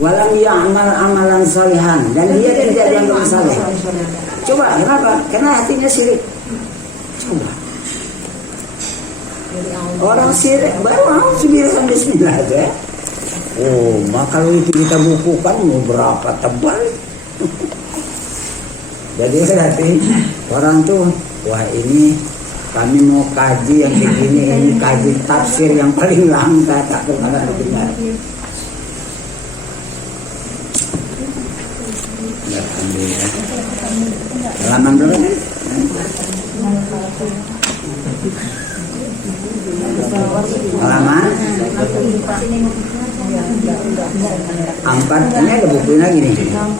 walam ya'mal amalan salihan, dan dia tidak dianggap saleh. Coba kenapa? Karena hatinya syirik. Coba orang syirik baru mau bismillah aja. Oh, maka kalau itu kita bukukan mau berapa tebal. Jadi berarti orang tuh, wah ini kami mau kaji yang begini, ini kaji tafsir yang paling langka, tak pernah benar. Alhamdulillah. Halaman berapa? Halaman 4. Ini ada buku lagi nih. Nah,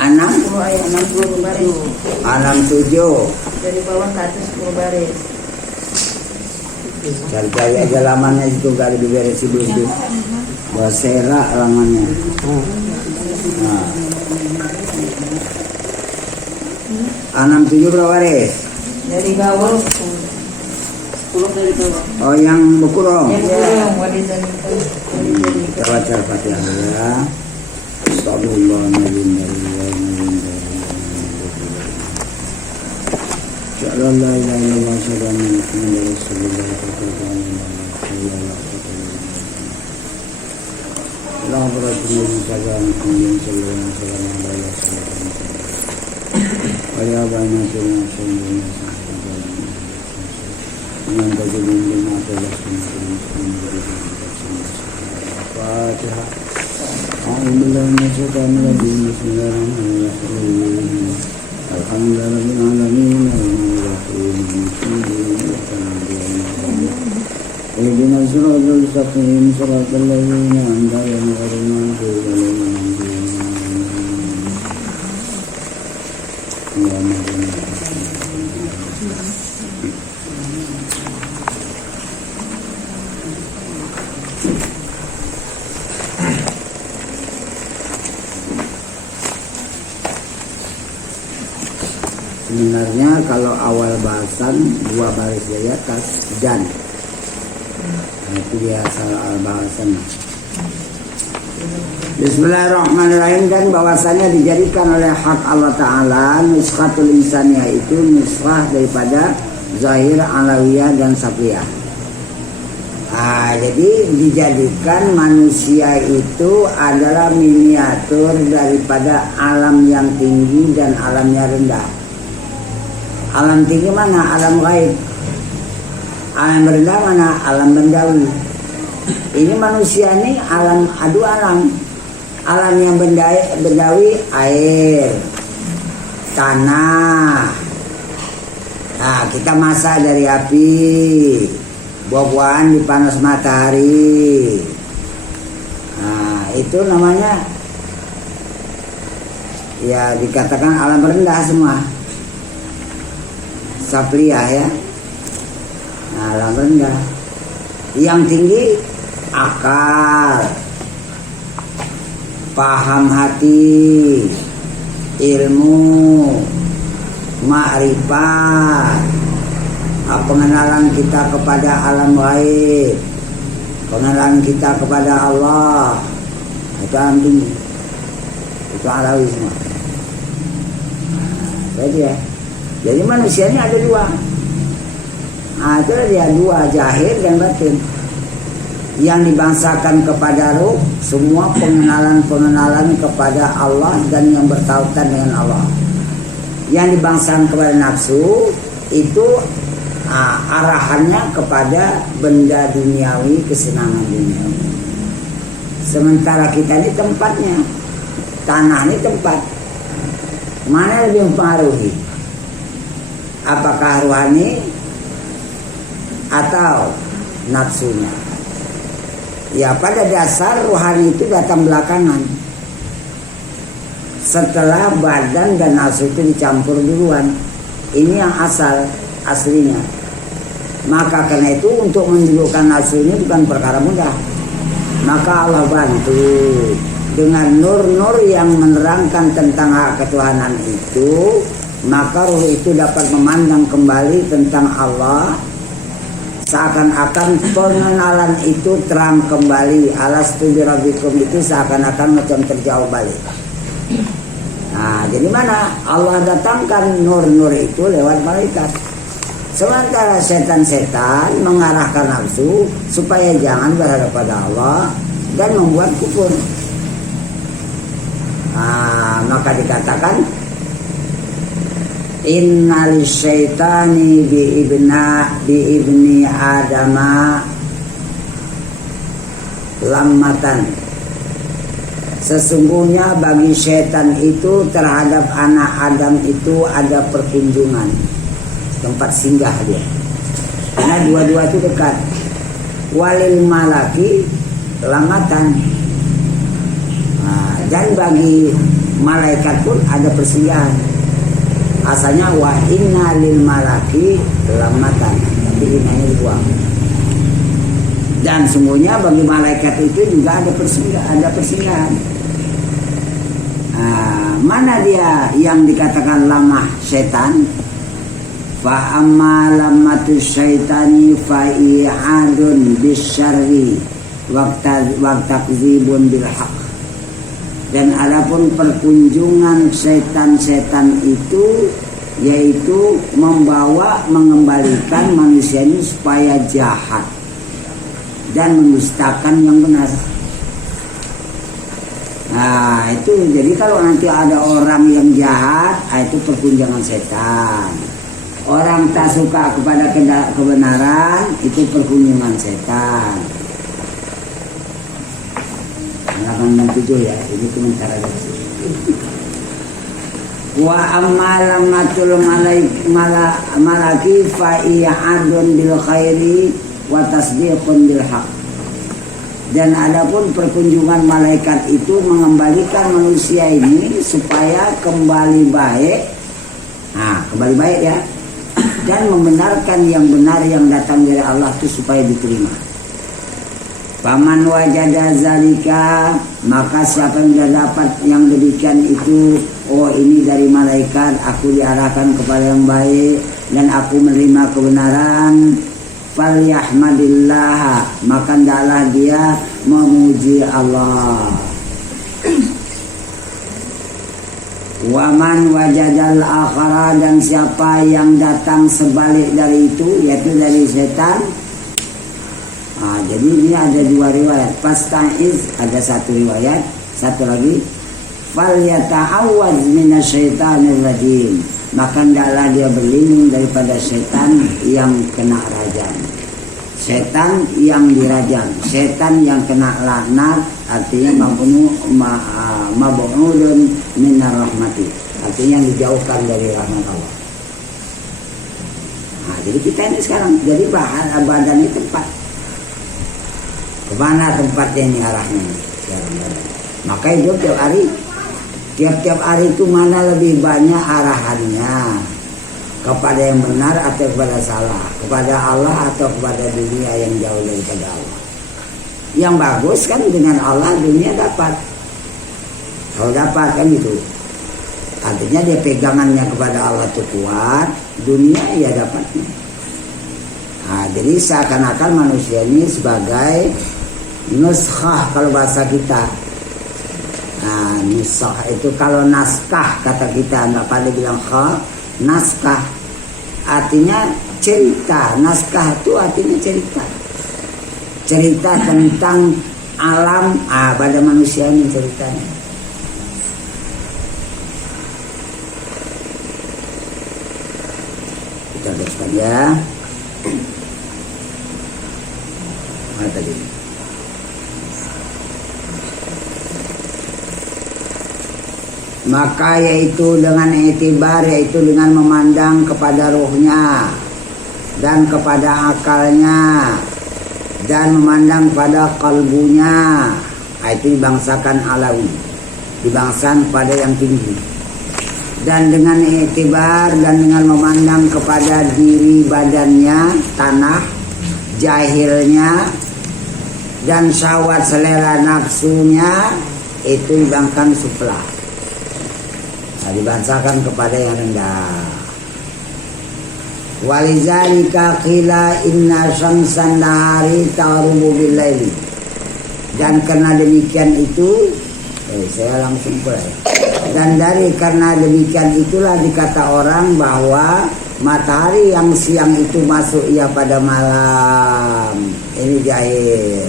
6 dari bawah ke atas 10 baris. Cari-cari aja lamannya itu, gak diberesin dulu. Basera lamannya. Nah. 67 berapa baris? Dari bawah 10 dari bawah. Oh, yang bukurong. Yang wadisan itu. Kita baca Al-Fatihah ya. Astagfirullahaladzim. Sya'ala la ilaha illallah sya'ala Muhammadur Rasulullah Allah berarti menjaga Muhammad sallallahu alaihi wasallam. Wala bana tuh yang terjadi di masa lalu. Fatihah. Bismillahirrahmanirrahim. Alhamdulillahirabbil alamin. Ihdinash shiratal mustaqim, shiratal ladzina an'amta alaihim ghairil maghdubi alaihim. Sebenarnya kalau awal bahasan 2 baris di atas dan itu dia salah bahasan. Bismillahirrahmanirrahim. Dan bahwasannya dijadikan oleh hak Allah Ta'ala nuskhatul insaniyah, itu nuskhah daripada zahir, alawiyah dan safiyah. Jadi dijadikan manusia itu adalah miniatur daripada alam yang tinggi dan alamnya rendah. Alam tinggi mana? Alam gaib. Alam rendah mana? Alam bendawi. Ini manusia ini alam, adu alam. Alam yang bendawi air, tanah. Nah, kita masak dari api, buah-buahan dipanas matahari. Nah, itu namanya ya dikatakan alam rendah semua. Sapliyah ya. Nah, alam rendah. Yang tinggi akal, paham hati, ilmu, ma'rifat, pengenalan kita kepada alam gaib, pengenalan kita kepada Allah. Itu alam tinggi. Itu alawi semua. Jadi manusia ini ada 2. Itu dia 2, zahir dan batin. Yang dibangsakan kepada ruh, semua pengenalan kepada Allah dan yang bertautan dengan Allah. Yang dibangsakan kepada nafsu, itu arahannya kepada benda duniawi, kesenangan duniawi. Sementara kita ini tempatnya, tanah ini tempat. Mana lebih mempengaruhi? Apakah rohani atau nafsunya? Ya, pada dasar rohani itu datang belakangan, setelah badan dan nafsu itu dicampur duluan. Ini yang aslinya. Maka karena itu untuk menunjukkan nafsu ini bukan perkara mudah. Maka Allah bantu dengan nur-nur yang menerangkan tentang hak ketuhanan itu. Maka ruh itu dapat memandang kembali tentang Allah seakan-akan pengenalan itu terang kembali. Alastu birabbikum itu seakan-akan macam terjauh balik. Nah, jadi mana Allah datangkan nur-nur itu lewat malaikat. Sementara setan-setan mengarahkan nafsu supaya jangan berhadap pada Allah dan membuat kufur. Nah, maka dikatakan innal syaitani bi ibni adama lammatan. Sesungguhnya bagi setan itu terhadap anak Adam itu ada perkunjungan, tempat singgah dia. Karena dua-dua itu dekat. Walil malaki lamatan. Nah, dan bagi malaikat pun ada persinggahan. Asalnya wa inna lil malaki lamatan, tapi ini dibuang. Dan semuanya bagi malaikat itu juga ada persinggahan. Mana dia yang dikatakan lamah setan? Fa amma lamatu syaitani fa i'adun bisyarri wa takdzibun bil haqq. Dan adapun perkunjungan setan-setan itu yaitu mengembalikan manusia ini supaya jahat dan mendustakan yang benar. Nah, itu jadi kalau nanti ada orang yang jahat, itu perkunjungan setan. Orang tak suka kepada kebenaran, itu perkunjungan setan. Halaman 7 ya, ini komentar ada. Wa amalamatul malaki fa i'adun bil khairi wa tasdiqun bil haq. Dan adapun perkunjungan malaikat itu mengembalikan manusia ini supaya kembali baik. Nah, kembali baik ya. Dan membenarkan yang benar yang datang dari Allah itu supaya diterima. Paman wajada zalika, maka siapa yang sudah dapat yang demikian itu, oh ini dari malaikat, aku diarahkan kepada yang baik dan aku menerima kebenaran, falyahmadillah, maka hendaklah dia memuji Allah. Waman wajadal akhara, dan siapa yang datang sebalik dari itu, yaitu dari setan. Jadi ini ada dua riwayat. Fasta'iz ada satu riwayat, satu lagi falyata'awwadz minasyaitonir rajim, maka hendaklah dia berlindung daripada setan yang kena rajam. Setan yang dirajam, setan yang kena laknat, artinya mab'udun minar rahmati, artinya yang dijauhkan dari rahmat Allah. Nah, jadi kita ini sekarang jadi badan ini tempat. Kemana tempatnya ini arahnya? Maka itu tiap-tiap hari itu mana lebih banyak arahannya, kepada yang benar atau kepada salah, kepada Allah atau kepada dunia yang jauh daripada Allah. Yang bagus kan dengan Allah dunia dapat. Kalau dapat kan itu, artinya dia pegangannya kepada Allah itu kuat, dunia ya dapatnya. Nah, jadi seakan-akan manusia ini sebagai nuskhah kalau bahasa kita. Nah, nuskhah itu kalau naskah kata kita, nggak pada bilang kha, naskah artinya cerita. Naskah itu artinya cerita tentang alam, pada manusia ini ceritanya. Kita teruskan ya. Tadi maka yaitu dengan itibar, yaitu dengan memandang kepada ruhnya dan kepada akalnya dan memandang pada kalbunya, itu dibangsakan alawi, dibangsakan pada yang tinggi. Dan dengan itibar dan dengan memandang kepada diri badannya, tanah, jahilnya, dan syahwat selera nafsunya, itu dibangkan supla. Nah, dibahasakan kepada yang rendah. Walizalika qila inna syamsan nahari tarubu bil laili. Dan karena demikian itu saya langsung mulai. Dan karena demikian itulah dikata orang bahwa matahari yang siang itu masuk ia pada malam. Ini jahir.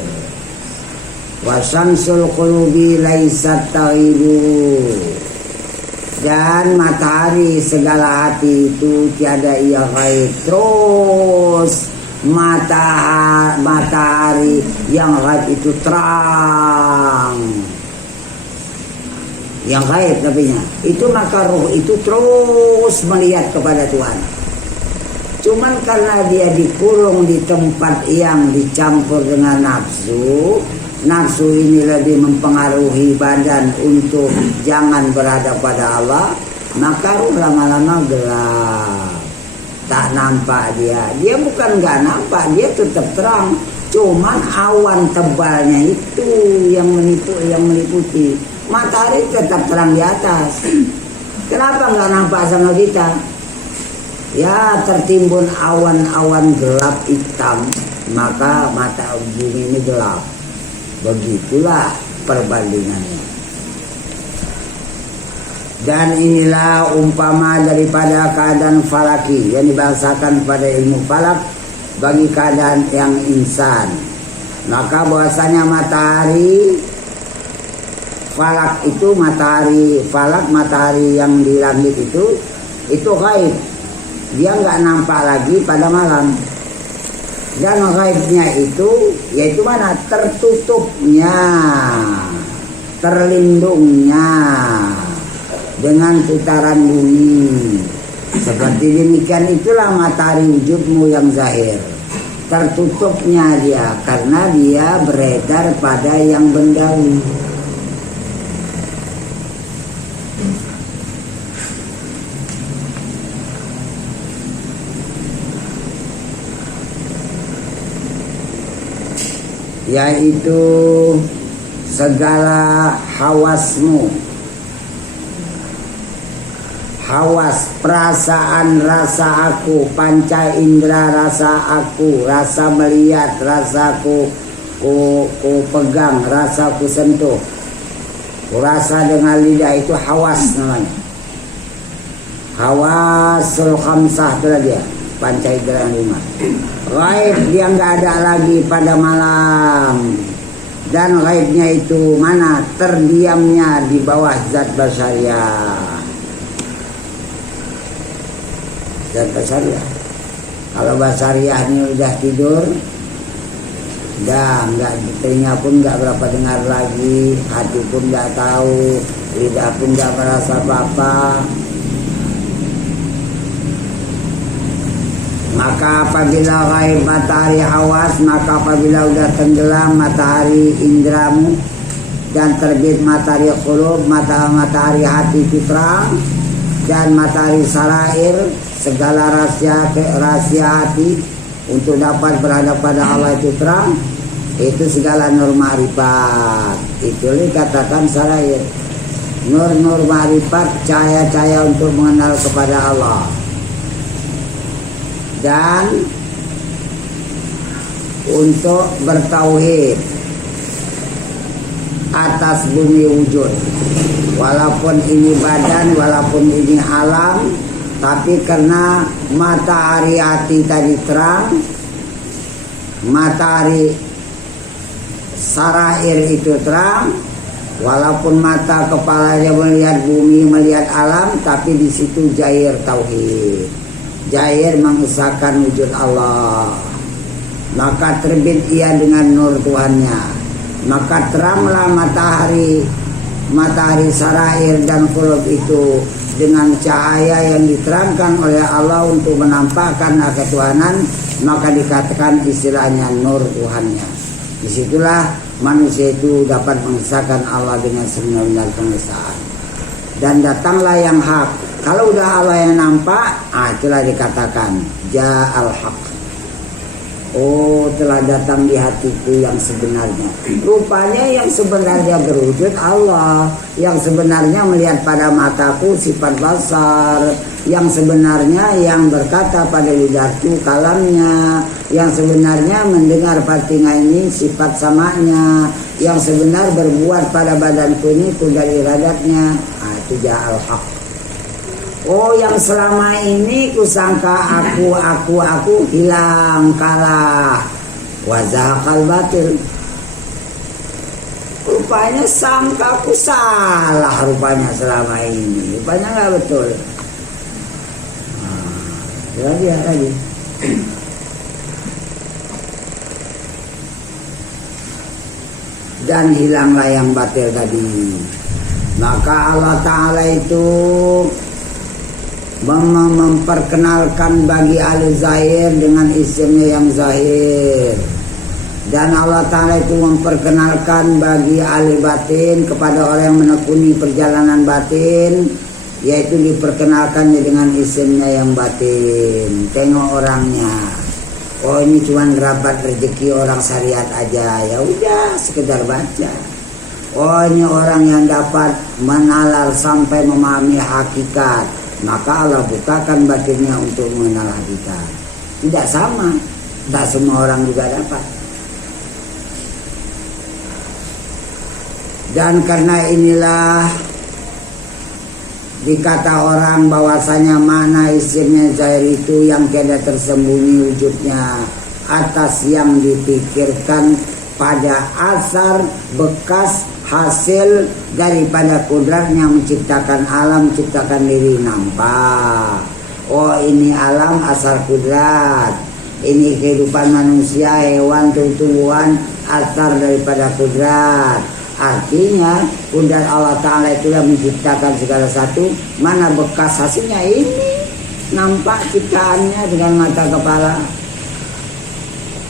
Wa syamsul qulubi laysat taghibu. Dan matahari segala hati itu tiada ia gaib. Terus matahari yang gaib itu terang. Yang gaib tapinya itu, maka ruh itu terus melihat kepada Tuhan. Cuman karena dia dikurung di tempat yang dicampur dengan nafsu, nafsu ini lebih mempengaruhi badan untuk jangan berhadap pada Allah, maka ruh lama-lama gelap, tak nampak dia. Dia bukan gak nampak, dia tetap terang. Cuman awan tebalnya itu yang meliputi. Matahari tetap terang di atas. Kenapa gak nampak sama kita? Ya, tertimbun awan-awan gelap hitam, maka mata bumi ini gelap. Begitulah perbandingannya. Dan inilah umpama daripada keadaan falaki yang dibahasakan pada ilmu falak bagi keadaan yang insan. Maka bahwasanya matahari falak itu, matahari yang di langit itu gaib. Dia nggak nampak lagi pada malam. Dan gaibnya itu yaitu mana? Tertutupnya, terlindungnya dengan putaran bumi. Seperti demikian itulah matahari wujudmu yang zahir. Tertutupnya dia karena dia beredar pada yang bendawi. Yaitu segala hawasmu, hawas, perasaan, rasa aku, panca indera rasa aku, rasa melihat, rasa ku pegang, rasa ku sentuh, rasa dengan lidah, itu hawas namanya. Hawasul khamsah itu dia, panca indera yang 5. Gaib dia nggak ada lagi pada malam. Dan gaibnya itu mana? Terdiamnya di bawah zat basariah. Zat basariah. Kalau basariah ini udah tidur, nggak, telinga pun nggak berapa dengar lagi, hati pun nggak tahu, lidah pun nggak merasa apa-apa. Maka apabila gaib matahari hawas, maka apabila udah tenggelam matahari indramu dan terbit matahari qulub, matahari hati itu terang, dan matahari sarair, segala rahasia hati untuk dapat berhadap pada Allah itu terang, itu segala nur ma'rifat. Itu dikatakan sarair. Nur ma'rifat, cahaya-cahaya untuk mengenal kepada Allah. Dan untuk bertauhid atas bumi wujud, walaupun ini badan, walaupun ini alam, tapi karena matahari hati tadi terang, matahari sarair itu terang, walaupun mata kepalanya melihat bumi, melihat alam, tapi di situ jair tauhid, jair mengesahkan wujud Allah. Maka terbit ia dengan nur Tuhannya. Maka teranglah matahari sarair dan qulub itu dengan cahaya yang diterangkan oleh Allah untuk menampakkan ketuhanan. Maka dikatakan istilahnya nur Tuhannya. Disitulah manusia itu dapat mengesahkan Allah dengan sebenar-benar pengesahan. Dan datanglah yang hak. Kalau udah Allah yang nampak, itulah dikatakan ja'al haq. Oh, telah datang di hatiku yang sebenarnya. Rupanya yang sebenarnya berwujud Allah. Yang sebenarnya melihat pada mataku sifat basar. Yang sebenarnya yang berkata pada lidahku kalamnya. Yang sebenarnya mendengar pada telinga ini sifat samanya. Yang sebenar berbuat pada badanku ini kudar iradatnya. Itu ja'al haq. Oh, yang selama ini kusangka aku hilang, kalah. Wazahakal batil. Rupanya sangka aku salah rupanya selama ini. Rupanya nggak betul. Lagi. Dan hilanglah yang batil tadi. Maka Allah Ta'ala itu memperkenalkan bagi ahli zahir dengan isimnya yang zahir, dan Allah Ta'ala itu memperkenalkan bagi ahli batin kepada orang yang menekuni perjalanan batin, yaitu diperkenalkannya dengan isimnya yang batin. Tengok orangnya, oh ini cuma dapat rezeki orang syariat aja, ya udah sekedar baca. Oh ini orang yang dapat menalar sampai memahami hakikat, maka Allah bukakan batinnya untuk mengenal hakikat. Tidak sama, tak semua orang juga dapat. Dan karena inilah dikata orang bahwasanya makna isimnya zahir itu yang tiada tersembunyi wujudnya atas yang dipikirkan pada asar bekas hasil daripada kudratnya menciptakan alam, menciptakan diri. Nampak, oh ini alam asal kudrat, ini kehidupan manusia, hewan, tumbuhan asal daripada kudrat. Artinya kudrat Allah Ta'ala itu yang menciptakan segala satu. Mana bekas hasilnya? Ini nampak ciptaannya dengan mata kepala.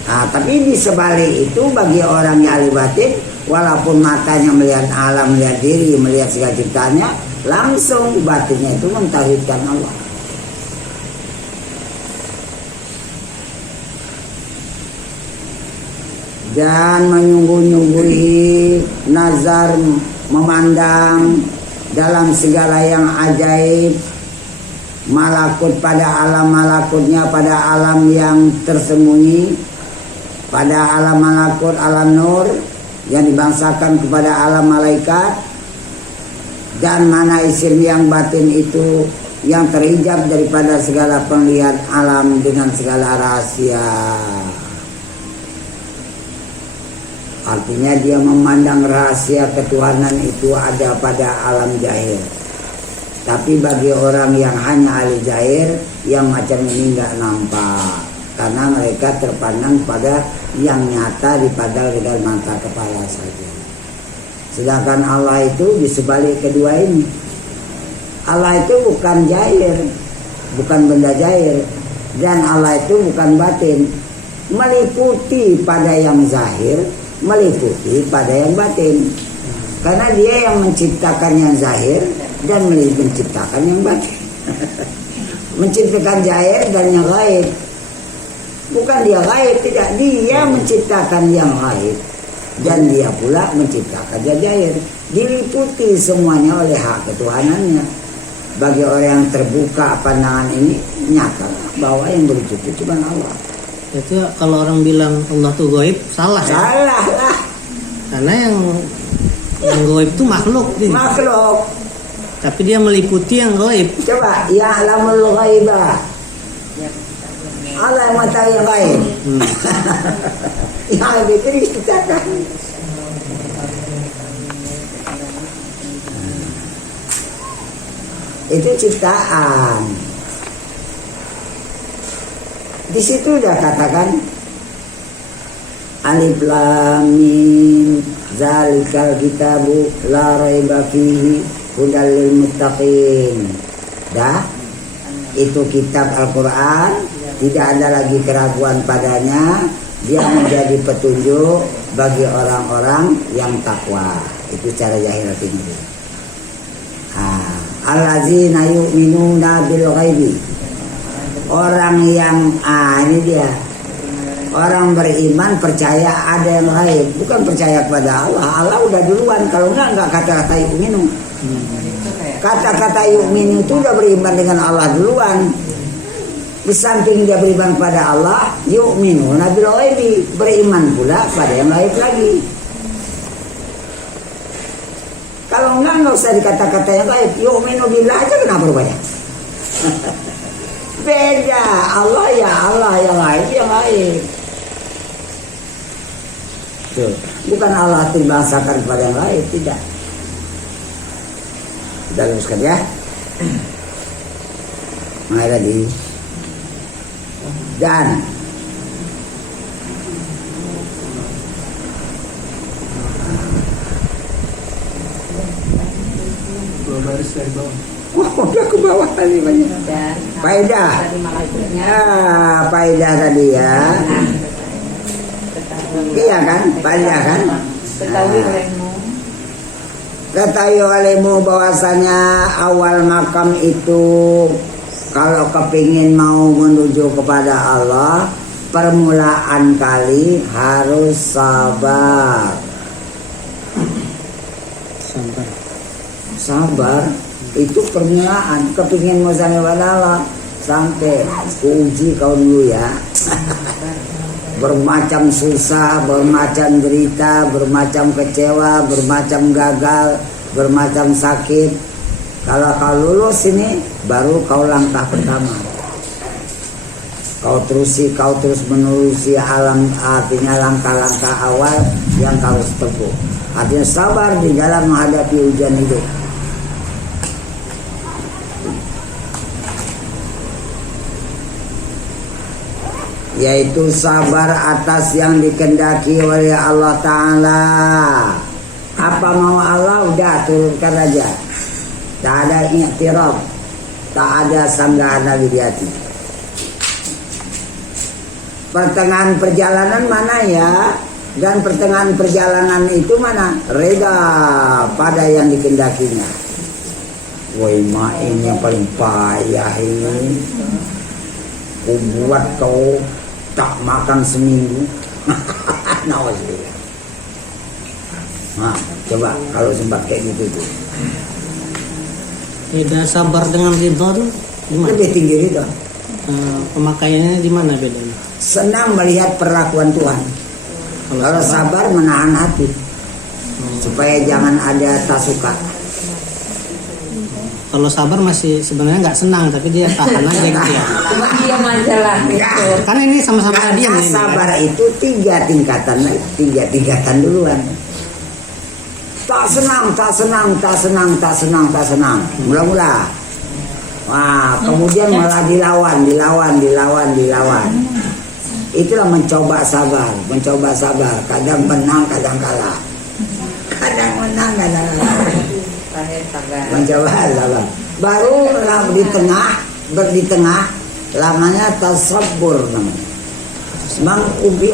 Nah, tapi di sebalik itu bagi orang yang ahli batin, walaupun matanya melihat alam, melihat diri, melihat segala ciptaannya, langsung batinnya itu mentauhidkan Allah. Dan menyungguh-nyungguhi nazar, memandang dalam segala yang ajaib, malakut pada alam malakutnya, pada alam yang tersembunyi, pada alam malakut, alam nur yang dibangsakan kepada alam malaikat, dan mana isim yang batin itu yang terhijab daripada segala penglihat alam dengan segala rahasia. Artinya dia memandang rahasia ketuhanan itu ada pada alam zahir. Tapi bagi orang yang hanya ahli zahir, yang macam ini tidak nampak, karena mereka terpandang pada yang nyata dipandang dengan mata kepala saja. Sedangkan Allah itu di sebalik kedua ini. Allah itu bukan zahir, bukan benda zahir, dan Allah itu bukan batin. Meliputi pada yang zahir, meliputi pada yang batin. Karena dia yang menciptakan yang zahir dan menciptakan yang batin. Menciptakan zahir dan yang gaib. Bukan dia gaib, tidak, dia menciptakan yang gaib, dan dia pula menciptakan yang zahir. Diliputi semuanya oleh hak ketuhanannya. Bagi orang yang terbuka pandangan ini, nyata bahwa yang berwujud itu cuma Allah. Itu kalau orang bilang Allah tuh gaib, salah ya? Salah lah. Karena yang gaib itu makhluk. Makhluk. Tapi dia meliputi yang gaib. Coba, ya alamul ghaibah. Allah yang mengetahui yang gaib. Yang itu diciptakan. Itu ciptaan. Di situ udah katakan alif lam mim zalikal kitabu la raiba fihi hudal lil muttaqin. Dah, itu kitab Al-Qur'an, tidak ada lagi keraguan padanya, dia menjadi petunjuk bagi orang-orang yang takwa. Itu cara zahir artinya. Allazina yu'minuna bil ghaibi. Orang yang ini dia Orang beriman percaya ada yang lain, bukan percaya kepada Allah. Allah udah duluan. Kalau enggak kata-kata yu'minu. Kata-kata yu'minu itu udah beriman dengan Allah duluan. Di samping dia beriman pada Allah, yu'minu nabil ghaibi, beriman pula pada yang lain lagi. Kalau enggak usah dikata-kata yang lain. Yu'minu billah aja kenapa rupanya? Beda. Allah ya Allah, yang lain yang lain. Tuh. Bukan Allah dibangsakan kepada yang lain, tidak. Kita luruskan ya. Mulai lagi. Dan baris dari bawah. udah ke bawah tadi banyak. Dan Faedah. tadi malaikatnya Ya, faedah tadi ya. Iya kan? Faedah kan? ketahui olehmu Ketahui olehmu bahwasanya awal makam itu kalau kepingin mau menuju kepada Allah, permulaan kali harus sabar. Sabar. Sabar itu permulaan. Kepingin mau sampai pada Allah, sampai uji kau dulu ya. Bermacam susah, bermacam derita, bermacam kecewa, bermacam gagal, bermacam sakit. Kalau kau lulus ini, baru kau langkah pertama. Kau terus menerusi alam, artinya langkah-langkah awal yang kau harus tempuh. Artinya sabar di dalam menghadapi ujian hidup. Yaitu sabar atas yang dikehendaki oleh Allah Ta'ala. Apa mau Allah udah turunkan aja. Tak ada i'tiraf, tak ada sanggahan lagi di hati. Pertengahan perjalanan mana ya? Dan pertengahan perjalanan itu mana? Reda pada yang dikehendakinya. Woi mak, ini yang paling payah ini. Ku buat kau tak makan seminggu. Nauzubillah. Nah, coba kalau sempat kayak gitu tuh. Beda sabar dengan ridho tuh gimana? Lebih tinggi itu. Pemakaiannya di mana bedanya? Senang melihat perlakuan Tuhan. Kalau sabar menahan hati supaya jangan ada tak suka. Kalau sabar masih sebenarnya nggak senang tapi dia tahan aja gitu ya. cuma diam aja lah gitu. Karena ini sama-sama Karena diam nih. sabar itu tiga tingkatan duluan. Tak senang. Mula-mula. Wah, kemudian malah dilawan. Itulah mencoba sabar. Kadang menang, kadang kalah. Kadang menang, kadang kalah. Terakhir sabar. Mencoba sabar. Baru di tengah lamanya tasabbur namanya.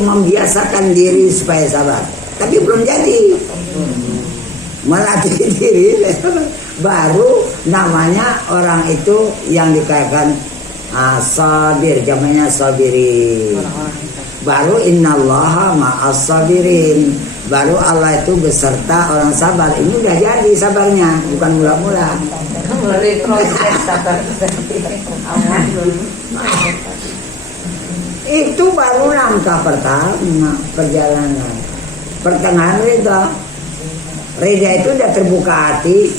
Membiasakan diri supaya sabar. Tapi belum jadi. Melatih diri baru namanya orang itu yang dikatakan sabir, jamanya sabirin. Baru innallaha ma'as sabirin. Baru Allah itu beserta orang sabar. Ini udah jadi sabarnya, bukan mula-mula. Melalui proses sabar. Itu baru langkah pertama perjalanan. Pertengahan Reda itu udah terbuka hati.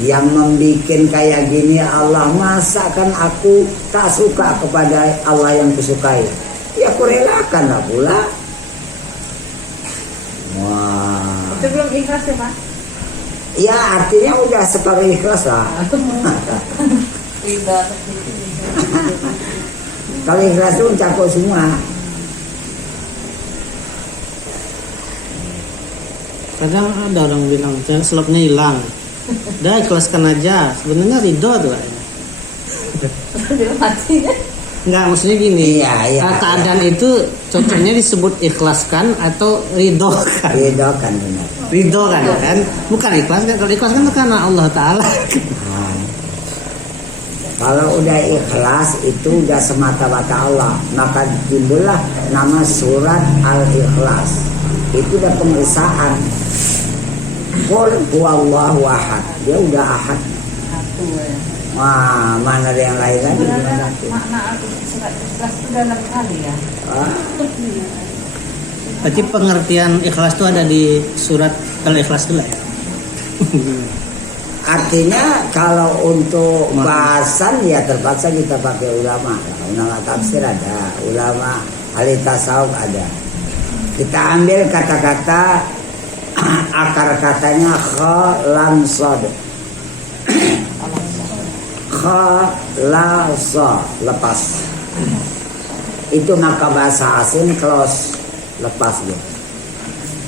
Yang membikin kayak gini Allah, masakan aku tak suka kepada Allah yang kusukai, ya aku relakan lah pula. Wah. Itu belum ikhlas ya Pak? Ya artinya udah separuh ikhlas lah. Ridho. Kalau ikhlas itu mencakup semua. Kadang ada orang bilang slopnya hilang. Udah ikhlaskan aja. Sebenarnya ridho tuh. Enggak, maksudnya gini. Iya. Keadaan itu cocoknya disebut ikhlaskan atau ridho kan? Ridho kan benar. Ridho kan? Bukan ikhlaskan. Kalau ikhlaskan itu karena Allah Ta'ala. Kalau udah ikhlas itu udah semata-mata Allah, maka timbullah nama surat Al-Ikhlas. Itu udah pengesahan. Qul huwallahu ahad. Dia udah ahad. Satu ya. Wah, mana ada yang lain lagi? Makna surat ikhlas itu dalam kali ya. Ah, Berarti pengertian ikhlas itu ada di surat Al-Ikhlas dulu ya. artinya kalau untuk bahasan ya terpaksa kita pakai ulama. Ulama tafsir ada, ulama ahli tasawuf ada. Kita ambil kata-kata akar katanya kha lam sad. Kha la sa, lepas. Itu maka bahasa asing close, lepas dia.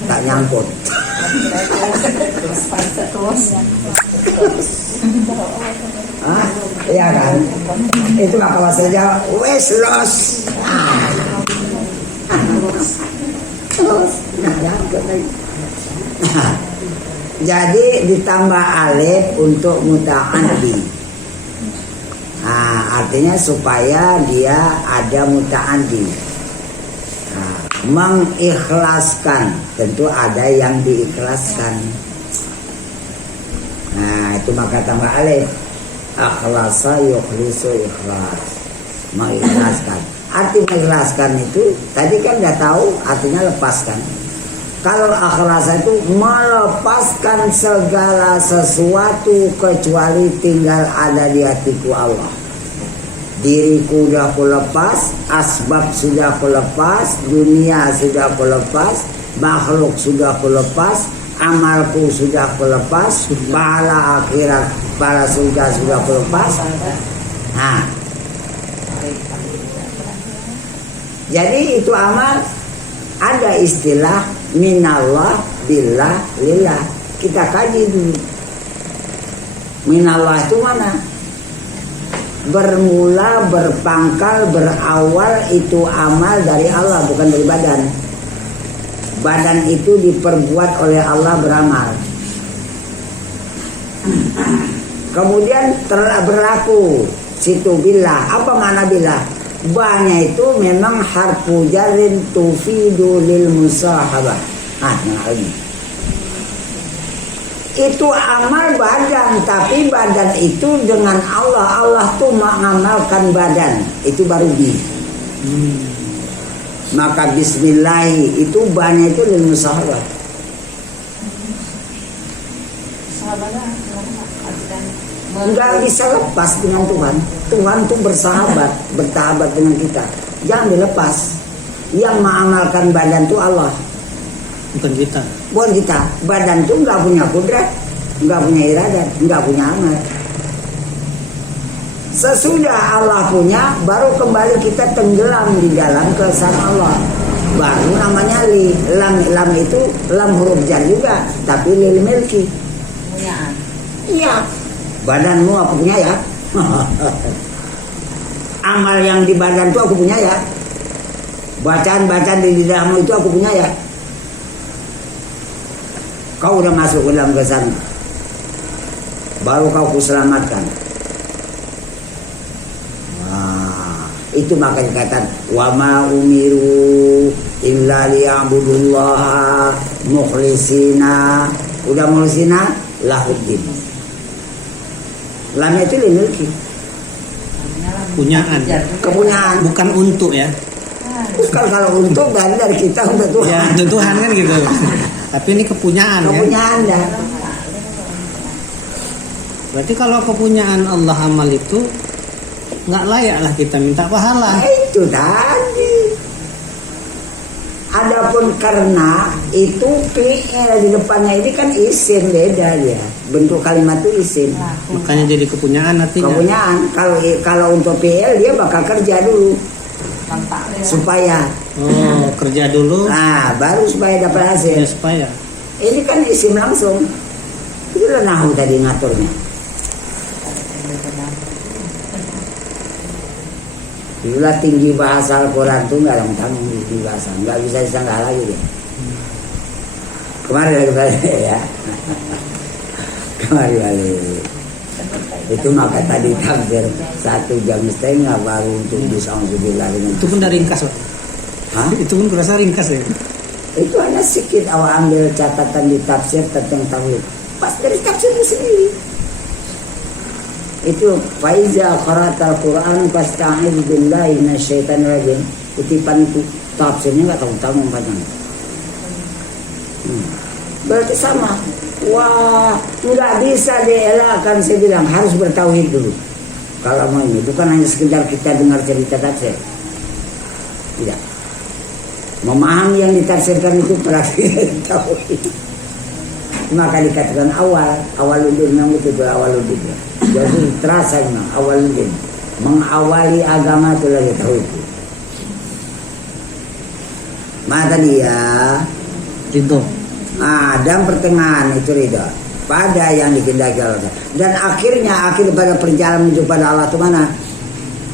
Tak nyangkut. Ah, iya kan? Itu maka bahasa Jawa wes los. Nah, nyangkut lagi. Jadi ditambah alif untuk muta'addi. Nah, artinya supaya dia ada muta'addi. Nah, mengikhlaskan, tentu ada yang diikhlaskan. Nah, itu maka tambah alif. Akhlasa yukhlisu ikhlas. Mengikhlaskan. Arti mengikhlaskan itu tadi kan udah tahu artinya lepaskan. Kalau akhlasa itu melepaskan segala sesuatu kecuali tinggal ada di hatiku Allah. Diriku sudah aku lepas, asbab sudah aku lepas, dunia sudah aku lepas, makhluk sudah aku lepas, amalku sudah aku lepas, pahala akhirat, para surga sudah aku lepas. Nah, jadi itu amal ada istilah minallah billah lillah. Kita kaji dulu. Minallah itu mana? Bermula, berpangkal, berawal itu amal dari Allah, bukan dari badan. Badan itu diperbuat oleh Allah beramal. Kemudian berlaku situ billah. Apa makna billah? Ba-nya itu memang harfu jarin tufidu lil musahabah. Ah, nah ini. Itu amal badan, tapi badan itu dengan Allah. Allah tuh mengamalkan badan. Itu baru bi. Maka bismillahi itu ba-nya itu lil musahabah. Enggak bisa lepas dengan Tuhan. Tuhan tuh bersahabat, bersahabat dengan kita. Jangan dilepas. Yang mengamalkan badan tuh Allah, Bukan kita. bukan kita. Badan tuh enggak punya kudrat, enggak punya iradat, enggak punya amal. Sesudah Allah punya, baru kembali kita tenggelam di dalam keesaan Allah. Baru namanya li. Lam itu lam huruf jar juga, tapi lil milki. Punyaan. Iya. Badanmu aku punya ya. Amal yang di badan itu aku punya ya. Bacaan-bacaan di lidahmu itu aku punya ya. Kau udah masuk ke dalam kesan, baru kau kuselamatkan. Nah, itu makanya kata wa ma umiru illa liya'budullaha mukhlisina. Udah mukhlisina lahuddin. Lamnya itu dimiliki, Punyaan. kepunyaan. Bukan untuk ya. Bukan kalau untuk dari kita untuk Tuhan. Ya, untuk Tuhan kan gitu. Tapi ini kepunyaan ya. Kepunyaan dah. Berarti kalau kepunyaan Allah amal itu nggak layaklah kita minta pahala. Nah, itu tadi. Adapun karena itu fi'il di depannya ini kan isim, beda dia. Bentuk kalimat itu isim. Makanya jadi kepunyaan artinya. Kepunyaan. Kalau untuk fi'il dia bakal kerja dulu supaya. Oh, kerja dulu. Nah, baru supaya dapat Ya hasil. supaya. Ini kan isim langsung. Itulah nahu tadi ngaturnya. Itulah tinggi bahasa Al-Quran tuh nggak ada yang tanggung tinggi bahasa, nggak bisa disangka lagi dia. Kemarin lagi balik ya. Kemarin balik. Itu maka tadi hampir 1,5 jam baru untuk bisa Itu pun dari ringkas, Pak. Hah? Itu pun kurasa ringkas ya. Itu hanya sedikit awak ambil catatan di tafsir tentang tauhid. Pas dari tafsir itu sendiri. Itu faiza qara'atal Qur'an fasta'idz billahi minasyaitonir rajim. Kutipan itu tafsirnya enggak tahu panjang. Berarti sama. Wah, nggak bisa dielakkan, saya bilang harus bertauhid dulu. Kalau mau ini bukan hanya sekedar kita dengar cerita tafsir. Tidak. Memahami yang ditafsirkan itu berarti tauhid. Maka dikatakan awaludin memang itu awaludin. Jadi terasa memang awaludin. Mengawali agama itu lagi tauhid. Mata dia Ridho. dan pertengahan itu ridha pada yang dikehendaki Allah. Dan akhirnya akhir pada perjalanan menuju pada Allah itu mana?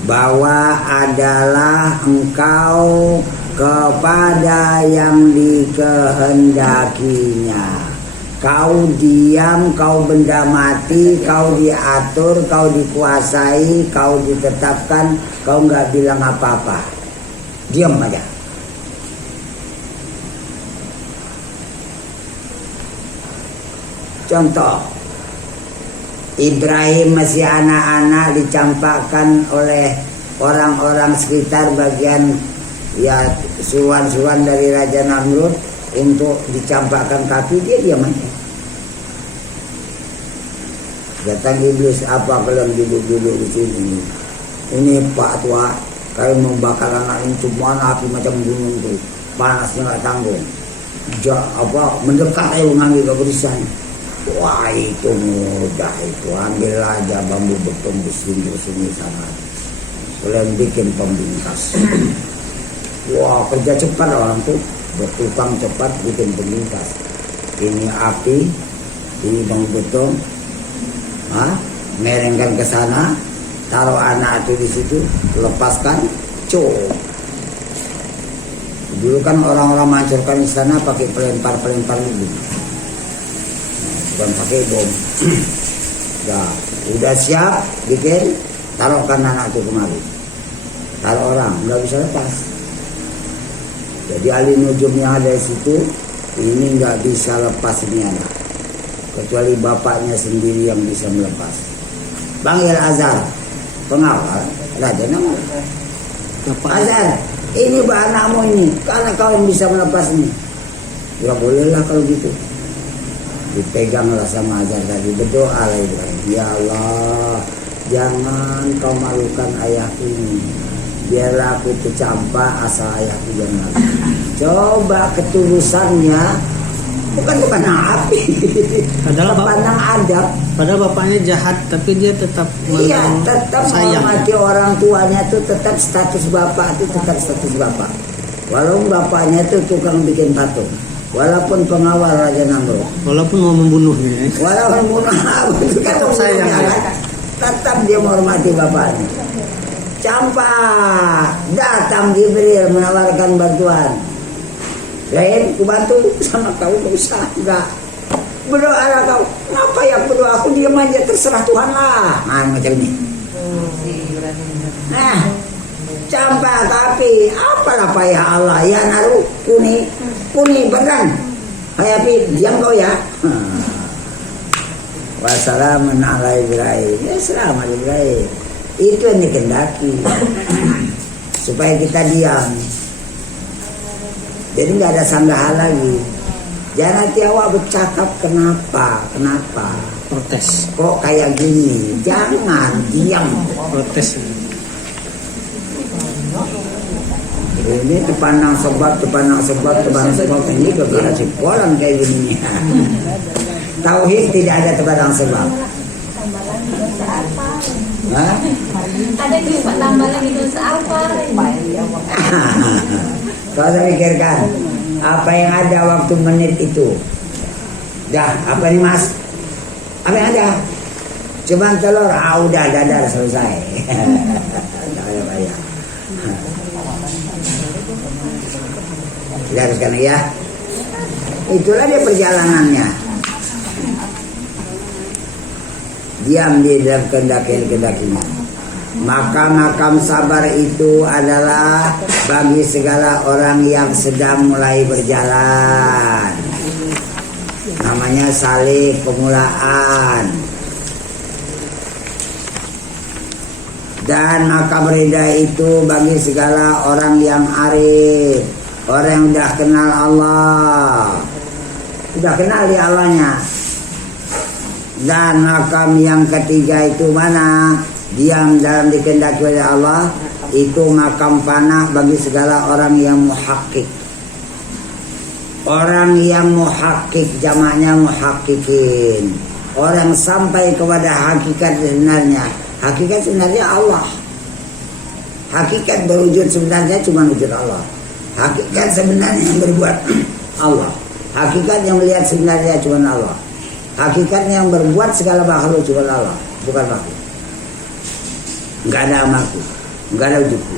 Bahwa adalah engkau kepada yang dikehendakinya. Kau diam, kau benda mati, kau diatur, kau dikuasai, kau ditetapkan, kau nggak bilang apa-apa. Diam aja. Contoh, Ibrahim masih anak-anak dicampakkan oleh orang-orang sekitar bagian ya suruhan-suruhan dari Raja Namrud untuk dicampakkan kaki, dia diam aja. Datang iblis, apa kalian duduk-duduk di sini? Ini Pak Tua, kalian membakar anak ini cuma api macam gunung itu, panasnya nggak tanggung. Mendekat ayo ngambil keberisan. Wah itu mudah itu, ambil aja bambu beton di sini sana. Kalian bikin pembingkas. Wah kerja cepat orang tuh, bertukang cepat bikin pembingkas. Ini api, ini bambu beton, merengkan ke sana, taruh anak itu di situ, lepaskan, cuk. Dulu kan orang-orang menghancurkan istana pakai pelempar itu. Bukan pakai bom. Udah siap bikin, taruhkan anak itu kemari. Taruh orang, nggak bisa lepas. Jadi ahli nujum yang ada di situ, ini nggak bisa lepas ini anak. Kecuali bapaknya sendiri yang bisa melepas. Panggil Azhar, pengawal, Raja Namrud. Azhar, ini anakmu ini, karena kau yang bisa melepas ini. Ya bolehlah kalau gitu. Dipeganglah sama Azhar tadi, berdoa lah Ibrahim, ya Allah jangan kau malukan ayahku ini, biarlah aku tercampak asal ayahku jangan malu. Coba ketulusannya bukan api Padahal pandang adab. Padahal bapaknya jahat tapi dia tetap tetap sayang. menghormati orang tuanya itu, tetap status bapak itu tetap status bapak. Walaupun bapaknya itu tukang bikin patung, walaupun pengawal Raja Namrud, Walaupun mau membunuhnya. walaupun bunuh itu kan Tetap sayang, kan? Tetap dia menghormati bapaknya. Campak, datang Jibril menawarkan bantuan. Lain, ku bantu sama kau, gak usah, enggak. Berdoalah kau, kenapa ya berdoa, aku diam aja, terserah Tuhan lah. Macam ini. Nah, campak tapi apalah payah Allah ya naruh kuni beneran. Hai api, diam kau ya. Wassalamun ala Ibrahim. Ya selamat Ibrahim. Itu yang dikehendaki. Supaya kita diam. Jadi nggak ada sanggahan lagi. Jangan nanti awak bercakap kenapa? Protes. Kok kayak gini? Jangan diam. Protes. Ini dipandang sebab ini kegala cipolan kayak gini. Tauhid tidak ada tepandang sebab. Ada juga tambah lagi dosa apa? Kau pikirkan apa yang ada waktu menit itu. Dah, apa nih mas? Apa yang ada? Cuma telur, udah dadar selesai. Tak ada bayar. Kita haruskan ya. Itulah dia perjalanannya. diam di dalam kehendak-kehendakinya. Maka makam sabar itu adalah bagi segala orang yang sedang mulai berjalan. Namanya salib pemulaan. Dan makam rida itu bagi segala orang yang arif, orang yang sudah kenal Allah, sudah kenal di Allahnya. Dan makam yang ketiga itu mana? Diam dalam dikehendaki oleh Allah. Itu makam fana bagi segala orang yang muhakkik. Orang yang muhakkik jamaknya muhakkikin. Orang sampai kepada hakikat sebenarnya. Hakikat sebenarnya Allah. Hakikat berwujud sebenarnya cuma wujud Allah. Hakikat sebenarnya yang berbuat Allah. Hakikat yang melihat sebenarnya cuma Allah. Hakikat yang berbuat segala makhluk cuma Allah, bukan makhluk. Enggak ada amaku, enggak ada wujudku.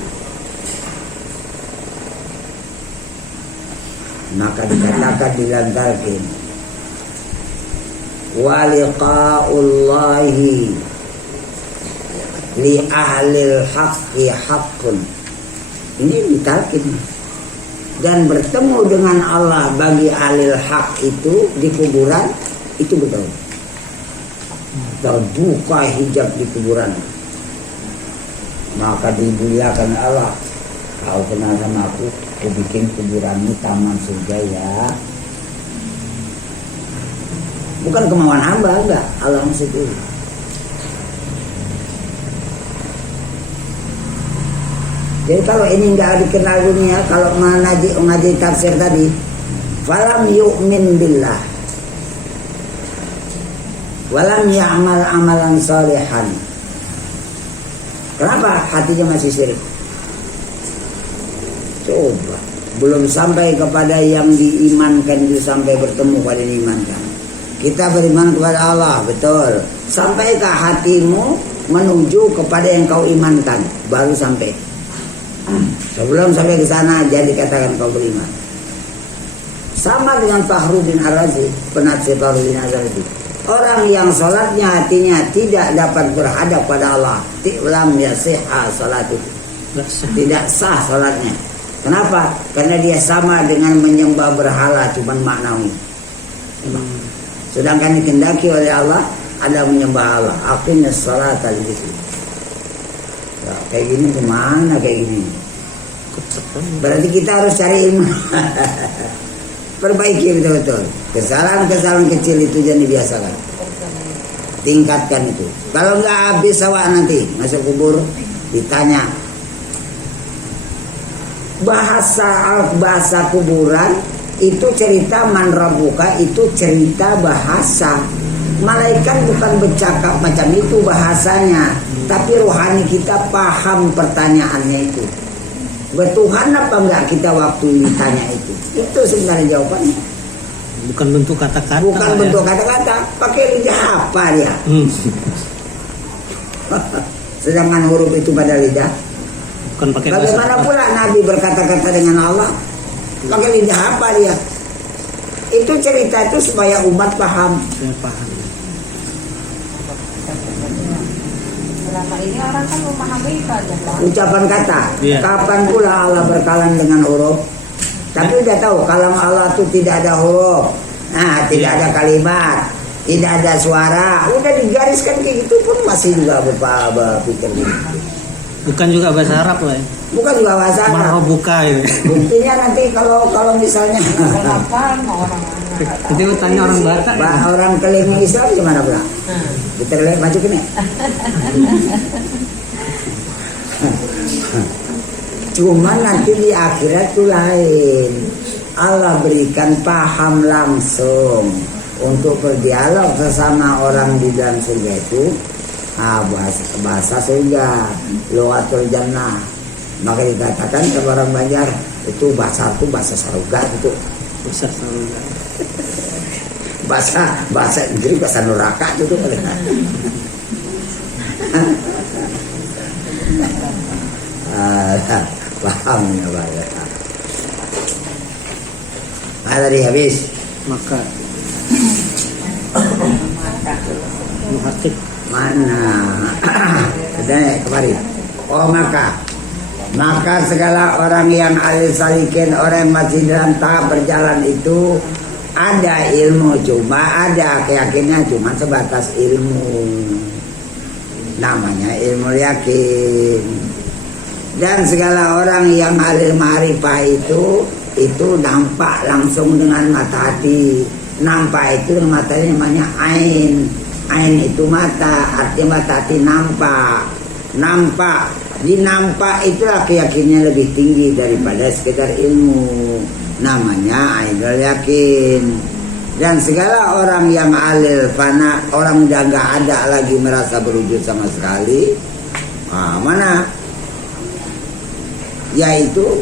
Maka dikatakan dilantarkan wa liqa'ullahi li ahlil haqqi haqqun. Ini ditalkin. Dan bertemu dengan Allah bagi ahlil haq itu di kuburan itu betul. Dan buka hijab di kuburan. Maka dimuliakan Allah. Kau kenal sama aku bikin kuburanmu taman surga ya. Bukan kemauan hamba, enggak. Allah maksud itu. Jadi kalau ini enggak dikenal dunia, kalau mengaji tafsir tadi, falam yu'min billah, walam ya'mal amalan salihan. Kenapa hatinya masih syirik? Coba, belum sampai kepada yang diimankan itu sampai bertemu pada diimankan. Kita beriman kepada Allah, betul. Sampaikah hatimu menuju kepada yang kau imankan, baru sampai. Sebelum sampai ke sana, jadi katakan kau beriman. Sama dengan Fakhruddin Ar-Razi, penafsir Fakhruddin Ar-Razi. Orang yang sholatnya hatinya tidak dapat berhadap pada Allah, lam yasihha salatu, tidak sah sholatnya. Kenapa? Karena dia sama dengan menyembah berhala, cuman maknawi. Sedangkan dikehendaki oleh Allah ada menyembah Allah. Aqimnas sholata lidzikri. Ya, kayak gini kemana kayak gini? Berarti kita harus cari ilmu. Perbaiki betul-betul. Kesalahan-kesalahan kecil itu jangan dibiasakan. Tingkatkan itu. Kalau nggak habis awak nanti masuk kubur ditanya. Bahasa kuburan itu cerita man rabbuka, itu cerita bahasa. Malaikat bukan bercakap macam itu bahasanya, tapi rohani kita paham pertanyaannya itu. Bertuhan apa enggak kita waktu ditanya itu? Itu sebenarnya jawabannya. Bukan bentuk kata-kata. Bukan bentuk kata-kata, pakai lidah apa dia? Sedangkan huruf itu pada lidah. Bukan pakai bagaimana bahasa. pula Nabi berkata-kata dengan Allah? Pakai lidah apa dia? Itu cerita itu supaya umat paham. Saya paham. Selama ini orang kan memahami saja, Pak. Ucapan kata. Iya. Kapan pula Allah berkalam dengan huruf? Tapi udah tahu kalam Allah itu tidak ada huruf. Nah, tidak ada kalimat, tidak ada suara. Udah digariskan kayak gitu pun masih juga berpikir gitu. Bukan juga bahasa Arab lah. Bukan juga bahasa Arab. Marobuka ini. Buktinya nanti kalau misalnya Kenapa orang Nanti lu tanya orang Batak. orang keliling Islam gimana pula? Kita lihat maju kene. Cuma nanti di akhirat itu lain. Allah berikan paham langsung untuk berdialog sesama orang di dalam surga itu. Bahasa surga, luatul jannah. Maka dikatakan kepada orang Banjar itu bahasa surga itu. Bahasa surga. Bahasa Inggris bahasa neraka itu paham ya Pak ya. Tadi habis Maka muhakik Mana? Sudah kemarin. Oh maka segala orang yang alil salikin, orang yang masih dalam tahap berjalan itu ada ilmu, cuma ada keyakinan cuma sebatas ilmu. Namanya ilmu yakin. Dan segala orang yang alil ma'rifah itu nampak langsung dengan mata hati. Nampak itu dengan mata namanya ain. Ain itu mata, artinya mata hati nampak. Nampak itulah keyakinannya lebih tinggi daripada sekedar ilmu. Namanya ainul yakin. Dan segala orang yang alil fana, orang udah nggak ada lagi merasa berwujud sama sekali. Mana? Yaitu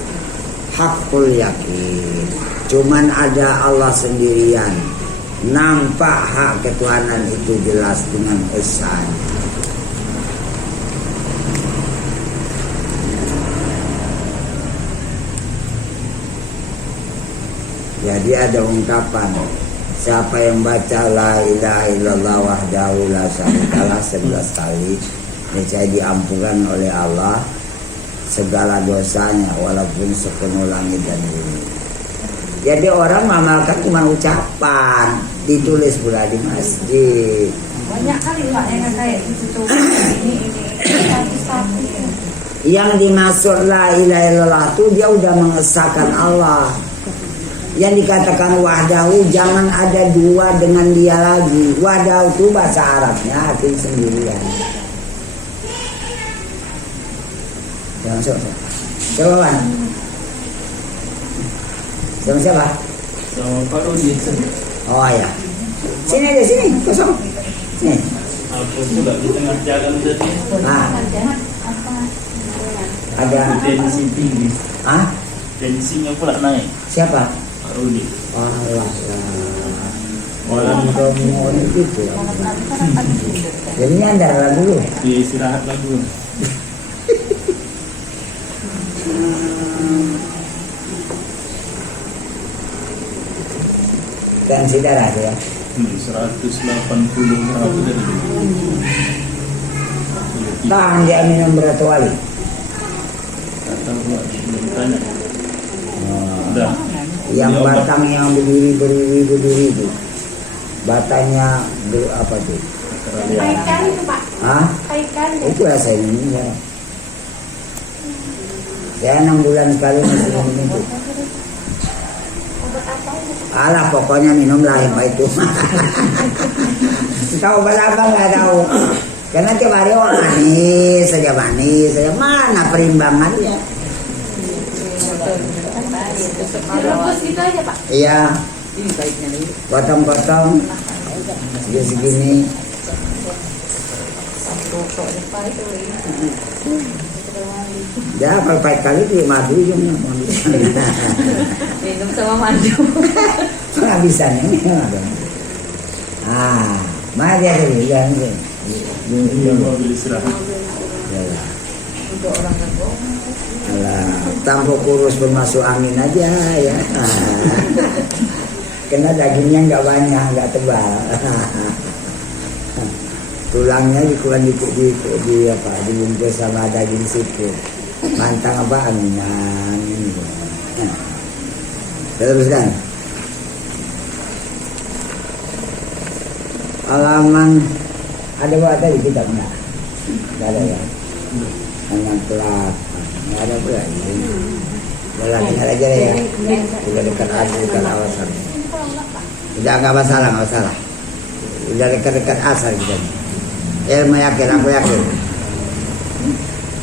hakul yakin. Cuman ada Allah sendirian. Nampak hak ketuhanan itu jelas dengan ihsan. Jadi ada ungkapan, siapa yang baca la ilaha illallah wahdahu la syarikalah 11 kali, niscaya diampunkan oleh Allah segala dosanya walaupun sepenuh langit dan bumi. Jadi orang mengamalkan cuma ucapan, ditulis pula di masjid. Banyak kali Pak yang kayak gitu. Ini satu-satu. Yang dimaksud la ilaha illallah itu dia udah mengesahkan Allah. Yang dikatakan wahdahu, jangan ada dua dengan dia lagi. Wahdahu itu bahasa Arabnya hakim sendirian. Jangan siapa Wan? Sama siapa? Sama Pak Rudi. Oh ya. Sini aja sini, kosong. Sini. Aku pula di tengah jalan tadi. Ada. Tensi tinggi. Tensinya pula naik. Siapa? Pak Rudi. Allah. Orang kamu itu. Jadi anda lagu dulu. Istirahat lagu. Tensi darah ya. 180 berapa tadi? Tahan dia minum berapa kali? Tak tahu Pak, belum tanya. Udah. Yang Ini obat. batang yang berdiri itu. Batangnya apa tuh? Paikan itu Pak. Hah? Paikan ya. Itu saya minum ya. Saya 6 bulan sekali masih minum itu. Obat apa itu? Alah pokoknya minumlah yang baik itu. Tahu apa nggak tahu. Karena tiap hari manis saja mana perimbangannya? Direbus gitu aja Pak. Iya, Ini baiknya nih. potong-potong dia segini. Ya kalau pahit kali di madu juga. Minum sama madu. Penghabisan ini. Mari ada ya. Dia mau beli istirahat. Untuk orang ngebong. Alah, tambah kurus bermasuk angin aja ya. Kena dagingnya nggak banyak, nggak tebal. Tulangnya dikurang dibungkus sama daging siput. Mantang apa aminan. Teruskan. Halaman ada buat tadi kitab enggak? Enggak ada ya. Halaman pelat. Enggak ada pula ini. Jalan dengar aja ya. Sudah dekat asar, dekat awasan. Tidak enggak masalah. Sudah dekat asar kita. Ilmu yakin, aku yakin.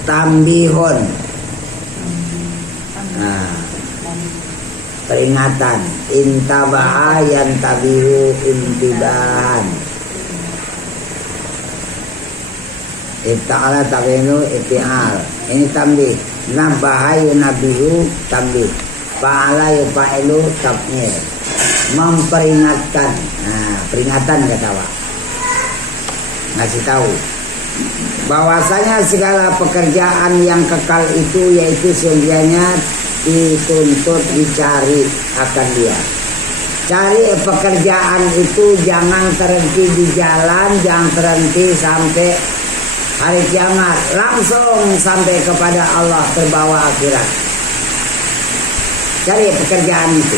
Tambihun. Peringatan. Intaba'a yantabihu intibahan. Ifta'ala tabinu ifti'al. Ini tambih. Nabaha yunabihu tambih. Fa'ala yufa'ilu tabnir. Memperingatkan. Peringatan kata Pak. Ngasih tahu bahwasanya segala pekerjaan yang kekal itu yaitu sedianya dituntut dicari akan dia. Cari pekerjaan itu jangan terhenti di jalan, jangan terhenti sampai hari kiamat, langsung sampai kepada Allah terbawa akhirat. Cari pekerjaan itu,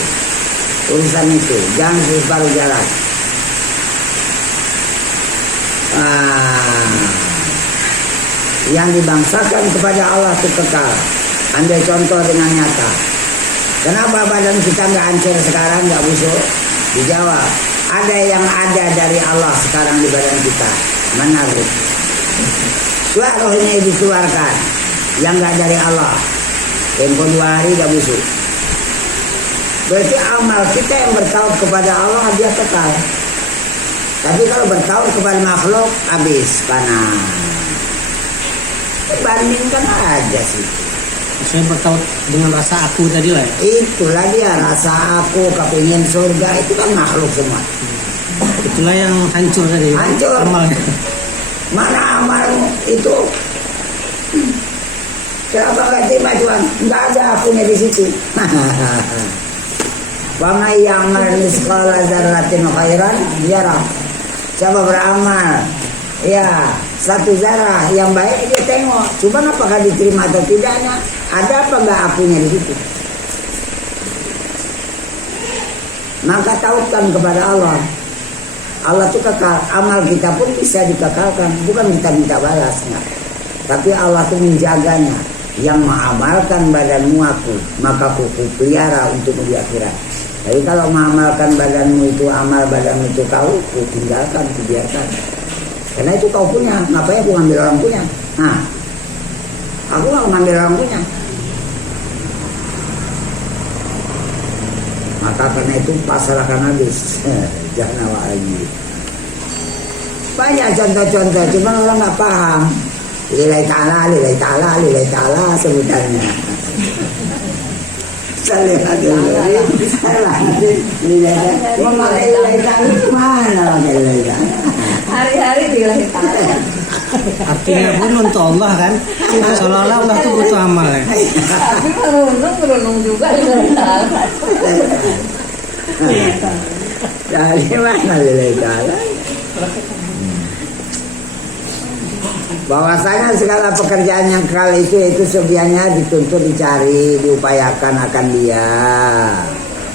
urusan itu, jangan terus baru jalan. Yang dibangsakan kepada Allah itu kekal. Ambil contoh dengan nyata. Kenapa badan kita nggak hancur sekarang, nggak busuk? Dijawab, ada yang ada dari Allah sekarang di badan kita. Mana ruh? Rohnya dikeluarkan, yang nggak dari Allah. Tempo 2 hari nggak busuk. Berarti amal kita yang bertauhid kepada Allah dia kekal. Tapi kalau bertauhid kepada makhluk habis panas. Bandingkan aja sih. Saya bertaut dengan rasa aku tadi lah. Itulah dia rasa aku kepingin surga, itu kan makhluk semua. Itulah yang hancur tadi. Hancur. Amalnya. Mana amalmu itu? Kenapa nggak terima Tuhan? Nggak ada akunya di situ. Wa may ya'mal misqala dzarratin khairan yarah. Coba beramal, ya 1 zarah yang baik dia tengok. Cuman apakah diterima atau tidaknya? Ada apa nggak akunya di situ? Maka tautkan kepada Allah. Allah itu kekal. Amal kita pun bisa dikekalkan. Bukan kita minta balas, enggak. Tapi Allah itu menjaganya. Yang mengamalkan badanmu aku, maka aku pelihara untuk di akhirat. Jadi kalau mengamalkan badanmu itu, amal badanmu itu kau tinggalkan, biarkan. Karena itu kau punya, ngapain aku ngambil orang punya? Nah, aku nggak ngambil orang punya. Maka karena itu pasar akan habis. Jangan lagi. Banyak contoh-contoh, cuma orang nggak paham. Lillahi ta'ala, lillahi ta'ala, lillahi ta'ala sebutannya. Saya lihat dulu, memakai lillahi ta'ala mana pakai lillahi ta'ala? Hari-hari lillahi ta'ala. Artinya pun untuk Allah kan. Seolah-olah Allah itu butuh amal ya. Tapi merenung juga lillahi ta'ala. Dari mana lillahi ta'ala? Bahwasanya segala pekerjaan yang kekal itu sebenarnya dituntut dicari, diupayakan akan dia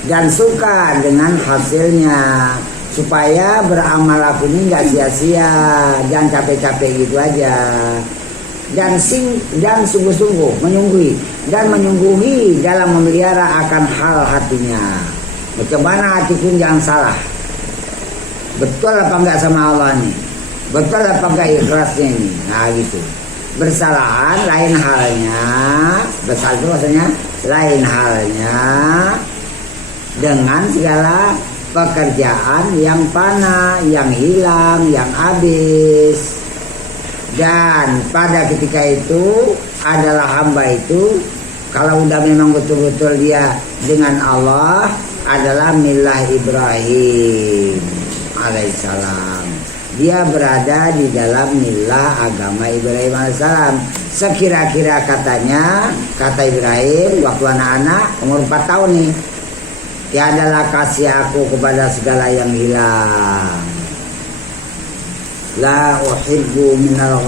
dan suka dengan hasilnya supaya beramal aku ini nggak sia-sia, jangan capek-capek gitu aja dan sungguh-sungguh menyungguhi dalam memelihara akan hal hatinya. Bagaimana hati pun jangan salah, betul apa enggak sama Allah nih, betul apa enggak ikhlasnya ini. Nah gitu. Bersalahan lain halnya, bersalah itu maksudnya lain halnya dengan segala pekerjaan yang fana, yang hilang, yang habis. Dan pada ketika itu adalah hamba itu kalau udah memang betul-betul dia dengan Allah adalah millah Ibrahim alaihissalam. Dia berada di dalam millah agama Ibrahim alaihissalam. Sekira-kira katanya, kata Ibrahim waktu anak-anak umur 4 tahun nih, tiadalah kasih aku kepada segala yang hilang. La uhibbu minal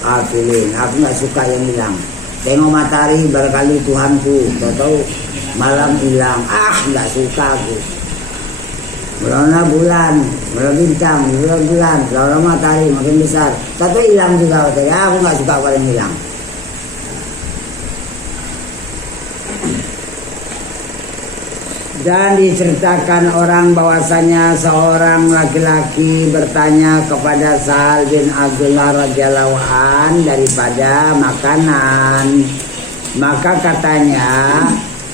afilin. Aku gak suka yang hilang. Tengok matahari barangkali Tuhanku, tahu malam hilang. Gak suka aku. Berona bulan, berona bintang, berona bulan, berona matahari makin besar. Tapi hilang juga matahari. Aku nggak suka kalau yang hilang. Dan diceritakan orang bahwasanya seorang laki-laki bertanya kepada Sahal bin Abdullah radhiyallahu an daripada makanan. Maka katanya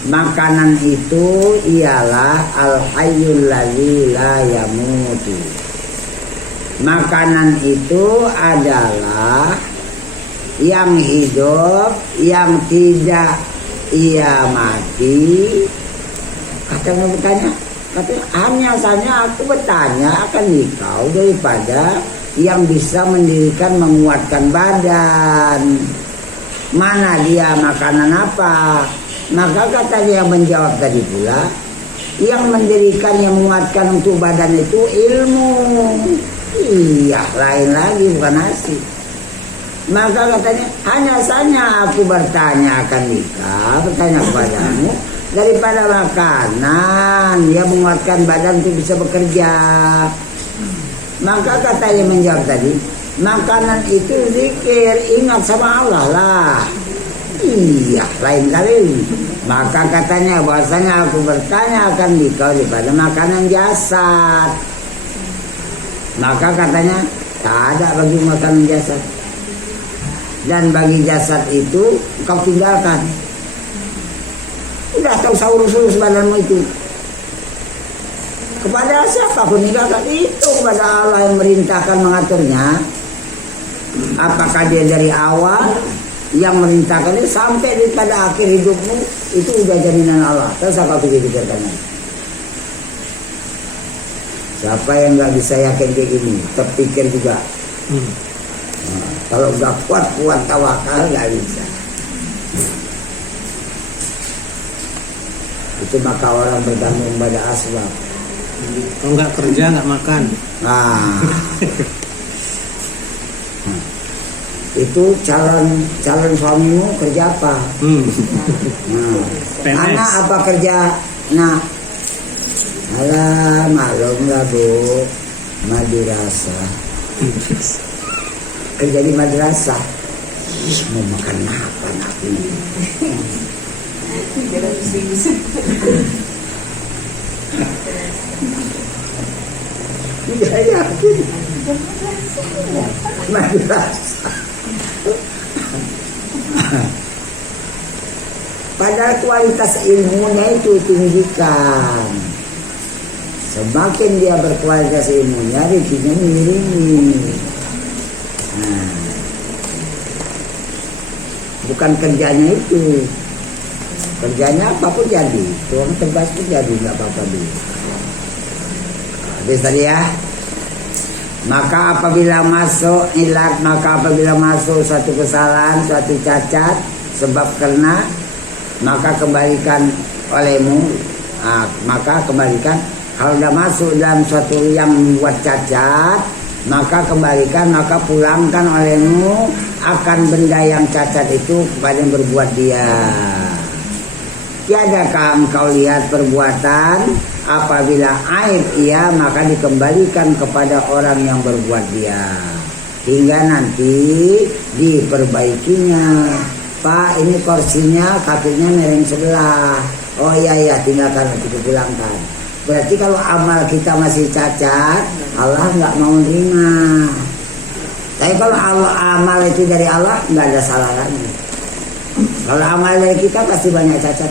makanan itu ialah al-hayyul ladzi la yamutu. Makanan itu adalah yang hidup, yang tidak ia mati. Katanya bertanya, hanya saja aku bertanya akan engkau daripada yang bisa mendirikan, menguatkan badan. Mana dia makanan apa? Maka kata dia menjawab tadi pula, Yang mendirikan, yang menguatkan untuk badan itu ilmu. Iya, lain lagi bukan nasi. Maka katanya, hanya saja aku bertanya akan nikah, bertanya kepadamu, daripada makanan yang menguatkan badan untuk bisa bekerja. Maka katanya menjawab tadi, makanan itu zikir, ingat sama Allah lah. Iya, lain kali. Maka katanya bahwasanya aku bertanya akan nikah daripada makanan jasad. Maka katanya tak ada bagi makanan jasad. Dan bagi jasad itu kau tinggalkan. Udah tahu urus-urus badanmu itu. Kepada siapa pun tinggalkan itu, kepada Allah yang merintahkan mengaturnya. Apakah dia dari awal yang merintahkan itu sampai pada akhir hidupmu, itu udah jaminan Allah. Terus apa pikir-pikirkan? Siapa yang nggak bisa yakin kayak gini, terpikir juga. Nah, kalau nggak kuat tawakal nggak bisa. Itu maka orang bergantung pada asbab. Kalau nggak kerja nggak makan. Nah, itu calon suamimu kerja apa? Nah, PNS. anak apa kerja? Nah, alah maklum lah bu, madrasah. Kerja di madrasah. Ih, mau makan apa anak ini? Tidak yakin. Madrasah. Padahal kualitas ilmunya itu tinggikan. Semakin dia berkualitas ilmunya, rezekinya mengiringi. Nah, bukan kerjanya itu. Kerjanya apapun jadi. Tuang tebas pun jadi, nggak apa-apa dulu. Habis tadi ya. Maka apabila masuk ilat, maka apabila masuk suatu kesalahan, suatu cacat, sebab karena, maka kembalikan olehmu. Nah, maka kembalikan. Kalau sudah masuk dalam suatu yang membuat cacat, maka kembalikan, maka pulangkan olehmu akan benda yang cacat itu kepada yang berbuat dia. Tiadakah engkau lihat perbuatan apabila aib ia, maka dikembalikan kepada orang yang berbuat dia hingga nanti diperbaikinya. Pak, ini kursinya kakinya miring sebelah. Oh iya tinggalkan, nanti dipulangkan. Berarti kalau amal kita masih cacat, Allah nggak mau terima. Tapi kalau amal itu dari Allah, nggak ada salah lagi. Kalau amal dari kita pasti banyak cacat.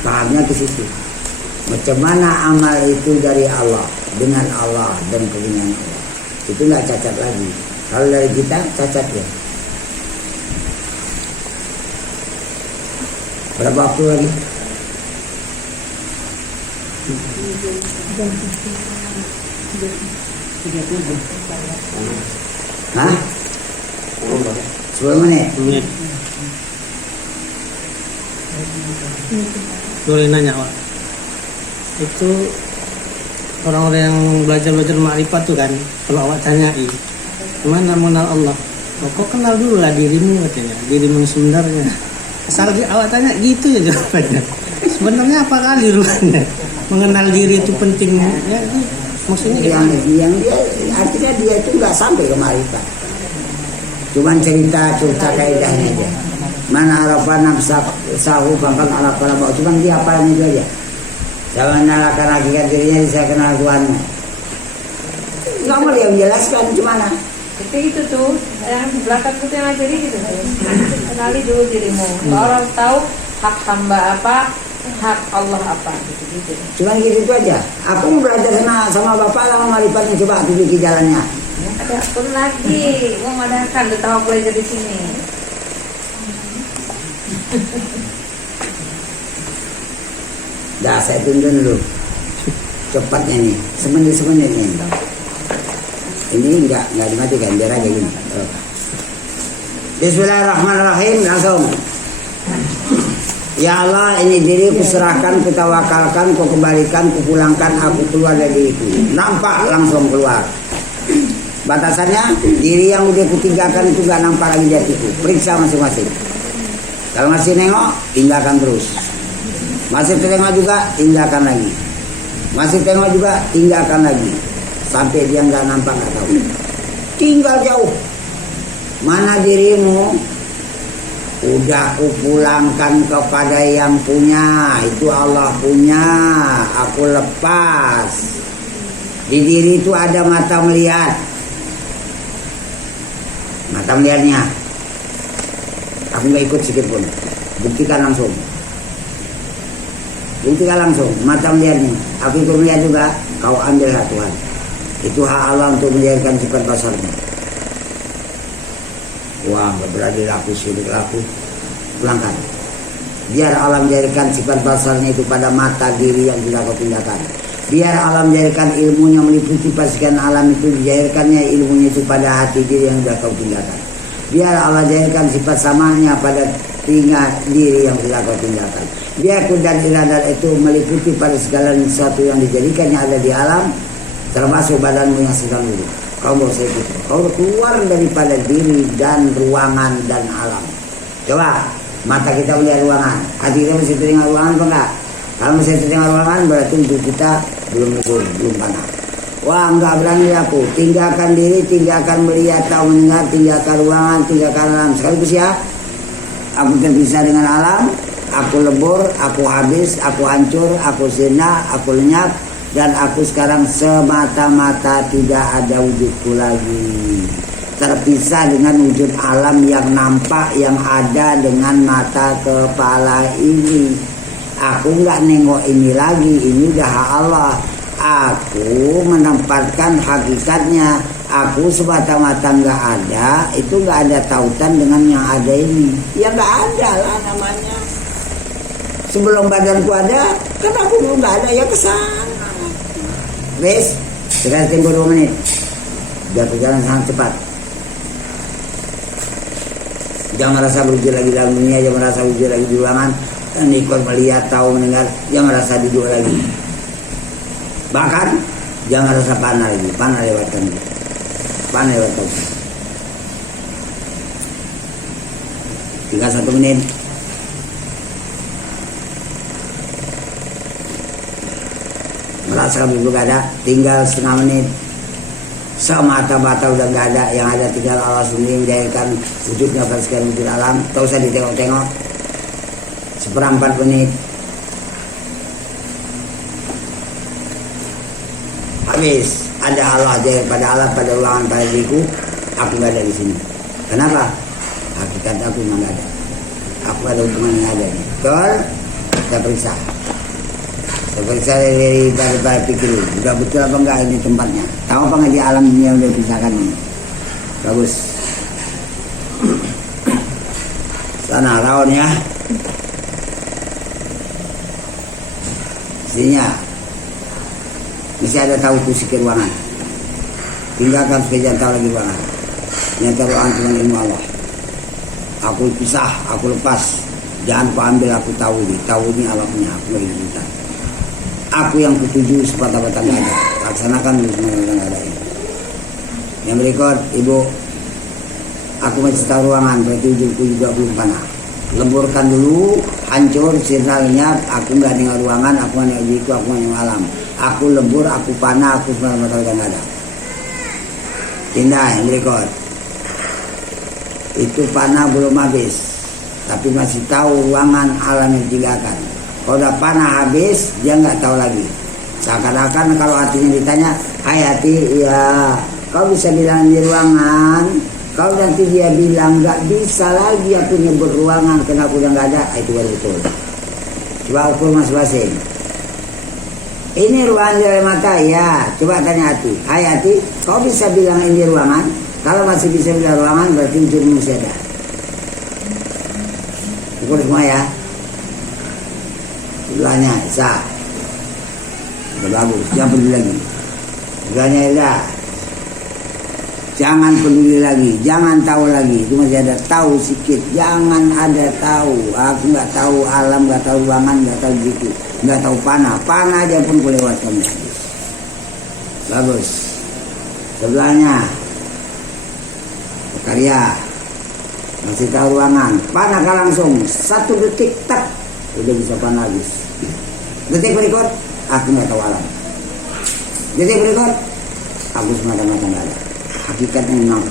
Pahamnya ke situ. Macam mana amal itu dari Allah, dengan Allah dan kebenaran Allah, itu nggak cacat lagi. Kalau dari kita cacat ya. Berapa waktu lagi? Hah? 10 menit. Boleh nanya Pak, itu orang-orang yang belajar makrifat tuh kan, kalau awak tanyai gimana mengenal Allah, kau kenal dulu lah dirimu katanya, dirimu sebenarnya. Asal awak tanya gitu ya jawabannya. Sebenarnya apa kali rupanya mengenal diri itu penting ya, itu maksudnya yang dia artinya dia itu nggak sampai ke makrifat, cuman cerita kaidahnya aja. Mana arafa nafsa sahu bahkan arafa bau, cuman dia hafalnya itu aja. Jangan nyalakan hakikat dirinya, saya kenal Tuhannya. Nggak mau dia menjelaskan gimana. Itu tuh yang di belakang itu yang ngajari gitu. Kenali dulu dirimu. Orang tahu hak hamba apa, hak Allah apa gitu. Cuman gitu aja. Aku belajar sama bapak lama marifatnya, coba tunjuki jalannya. Ada pun lagi, mau mengadakan tahu belajar di sini. Dah saya tuntun dulu. Cepatnya nih, semenit nih. Ini enggak dimatikan, biar aja gini. Bismillahirrahmanirrahim, langsung. Ya Allah, ini diri kuserahkan, kutawakalkan, ku kembalikan, ku pulangkan, aku keluar dari diriku. Nampak langsung keluar. Batasannya, diri yang udah kutinggalkan itu gak nampak lagi di hatiku. Periksa masing-masing. Kalau masih nengok, tinggalkan terus. Masih tengok juga, tinggalkan lagi. Masih tengok juga, tinggalkan lagi. Sampai dia gak nampak, gak tahu. Tinggal jauh. Mana dirimu? Udah kupulangkan kepada yang punya. Itu Allah punya. Aku lepas. Di diri itu ada mata melihat. Mata melihatnya aku gak ikut sedikit pun. Buktikan langsung. Buktikan langsung. Mata melihatnya aku ikut melihat juga. Kau ambil hak Tuhan. Itu hak Allah untuk menjadikan sifat basarnya. Wah, gak berani laku, sulit laku. Pulangkan. Biar Allah menjadikan sifat basarnya itu pada mata diri yang tidak kau tinggalkan. Biar Allah menjadikan ilmunya meliputi pasukan alam itu, dijadikannya ilmunya itu pada hati diri yang sudah kau tinggalkan. Biar Allah jadikan sifat samanya pada tinggal diri yang sudah kau tinggalkan. Biar dan iradat itu meliputi pada segala sesuatu yang dijadikannya ada di alam, termasuk badanmu yang sedang duduk. Kau mau saya ikut. Kau keluar daripada diri dan ruangan dan alam. Coba mata kita melihat ruangan, hati kita masih teringat ruangan apa enggak? Kalau masih teringat ruangan berarti hidup kita belum panas. Wah, enggak berani aku. Tinggalkan diri, tinggalkan melihat, tahu mendengar, tinggalkan ruangan, tinggalkan alam. Sekaligus ya, aku terpisah dengan alam, aku lebur, aku habis, aku hancur, aku sirna, aku lenyap. Dan aku sekarang semata-mata tidak ada wujudku lagi. Terpisah dengan wujud alam yang nampak, yang ada dengan mata kepala ini. Aku nggak nengok ini lagi, ini udah hak Allah. Aku menempatkan hakikatnya. Aku semata-mata nggak ada, itu nggak ada tautan dengan yang ada ini. Ya nggak ada lah namanya. Sebelum badanku ada, kan aku belum nggak ada, ya kesana. Wes, sekarang tempo 2 menit. Biar berjalan sangat cepat. Jangan merasa berujud lagi dalam dunia, jangan merasa berujud lagi di ruangan. Dan ikut melihat, tahu, mendengar, jangan merasa duduk lagi. Bahkan, jangan rasa panah lagi. Panah lewatkan. Panah lewatkan. Tinggal 1 menit. Merasa belum ada, tinggal setengah menit. Semata-mata udah nggak ada, yang ada tinggal Allah sendiri menjadikan wujudnya pada sekian wujud alam. Tak usah ditengok-tengok. 1/4 menit. Habis. Ada Allah jadi pada alam, pada ruangan, pada diriku. Aku nggak ada di sini. Kenapa? Hakikat aku nggak ada. Aku ada hubungan yang ada. Betul? Kita periksa. Periksa dari pikir, udah betul apa enggak ini tempatnya? Tahu apa nggak di alam ini yang udah dipisahkan ini? Bagus. Sana rawan ya. Sininya masih ada tahu tuh sikir ruangan. Tinggalkan supaya jangan tahu lagi ruangan. Nyata ruangan cuma ilmu Allah. Aku pisah, aku lepas. Jangan ku ambil, aku tahu ini. Tahu ini Allah punya, aku lagi minta. Aku yang kutuju sepatah-patah nggak ada. Laksanakan semua yang nggak ada ini. Yang berikut, Ibu, aku masih tahu ruangan, berarti wujudku juga belum panah. Lemburkan dulu, hancur, sirna lenyap. Aku nggak dengan ruangan, aku nggak dengan diriku, aku nggak dengan alam. Aku lembur, aku panah, aku sepatah-patah nggak ada. Pindah yang berikut. Itu panah belum habis, tapi masih tahu ruangan alam yang ditinggalkan. Kalau udah panah habis, dia nggak tahu lagi. Seakan-akan kalau hatinya ditanya, hai hati, ya kau bisa bilang di ruangan. Kalau nanti dia bilang nggak bisa lagi aku nyebut ruangan, karena aku udah nggak ada, itu baru betul. Coba ukur masing-masing. Ini ruangan di dalam mata, ya. Coba tanya hati, hai hati, kau bisa bilang ini ruangan? Kalau masih bisa bilang ruangan, berarti wujudmu masih ada. Ukur semua ya. Sebelahnya Isa. Udah bagus, jangan peduli lagi. Sebelahnya Ida. Jangan peduli lagi, jangan tahu lagi. Itu masih ada tahu sedikit. Jangan ada tahu. Aku nggak tahu alam, nggak tahu ruangan, nggak tahu gitu, nggak tahu panah. Panah aja pun ku lewatkan. Bagus. Sebelahnya karya masih tahu ruangan. Panah kan langsung 1 detik tak udah bisa panah habis. Detik berikut aku nggak tahu alam. Detik berikut aku semata-mata nggak ada. Hakikatnya memang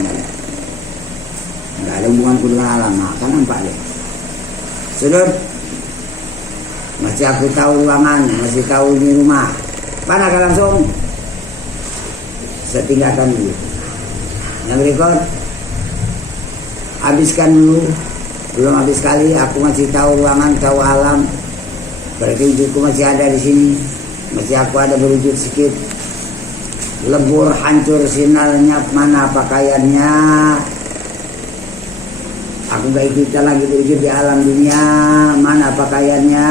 nggak ada hubunganku dengan alam. Nah, kan nampak deh. Sudut masih aku tahu ruangan, masih tahu ini rumah. Panah kan langsung saya tinggalkan dulu. Yang berikut habiskan dulu. Belum habis sekali aku masih tahu ruangan, tahu alam. Berarti wujudku masih ada di sini. Masih aku ada berwujud sedikit. Lebur, hancur, sinarnya, mana pakaiannya. Aku gak ikutan lagi berwujud di alam dunia. Mana pakaiannya.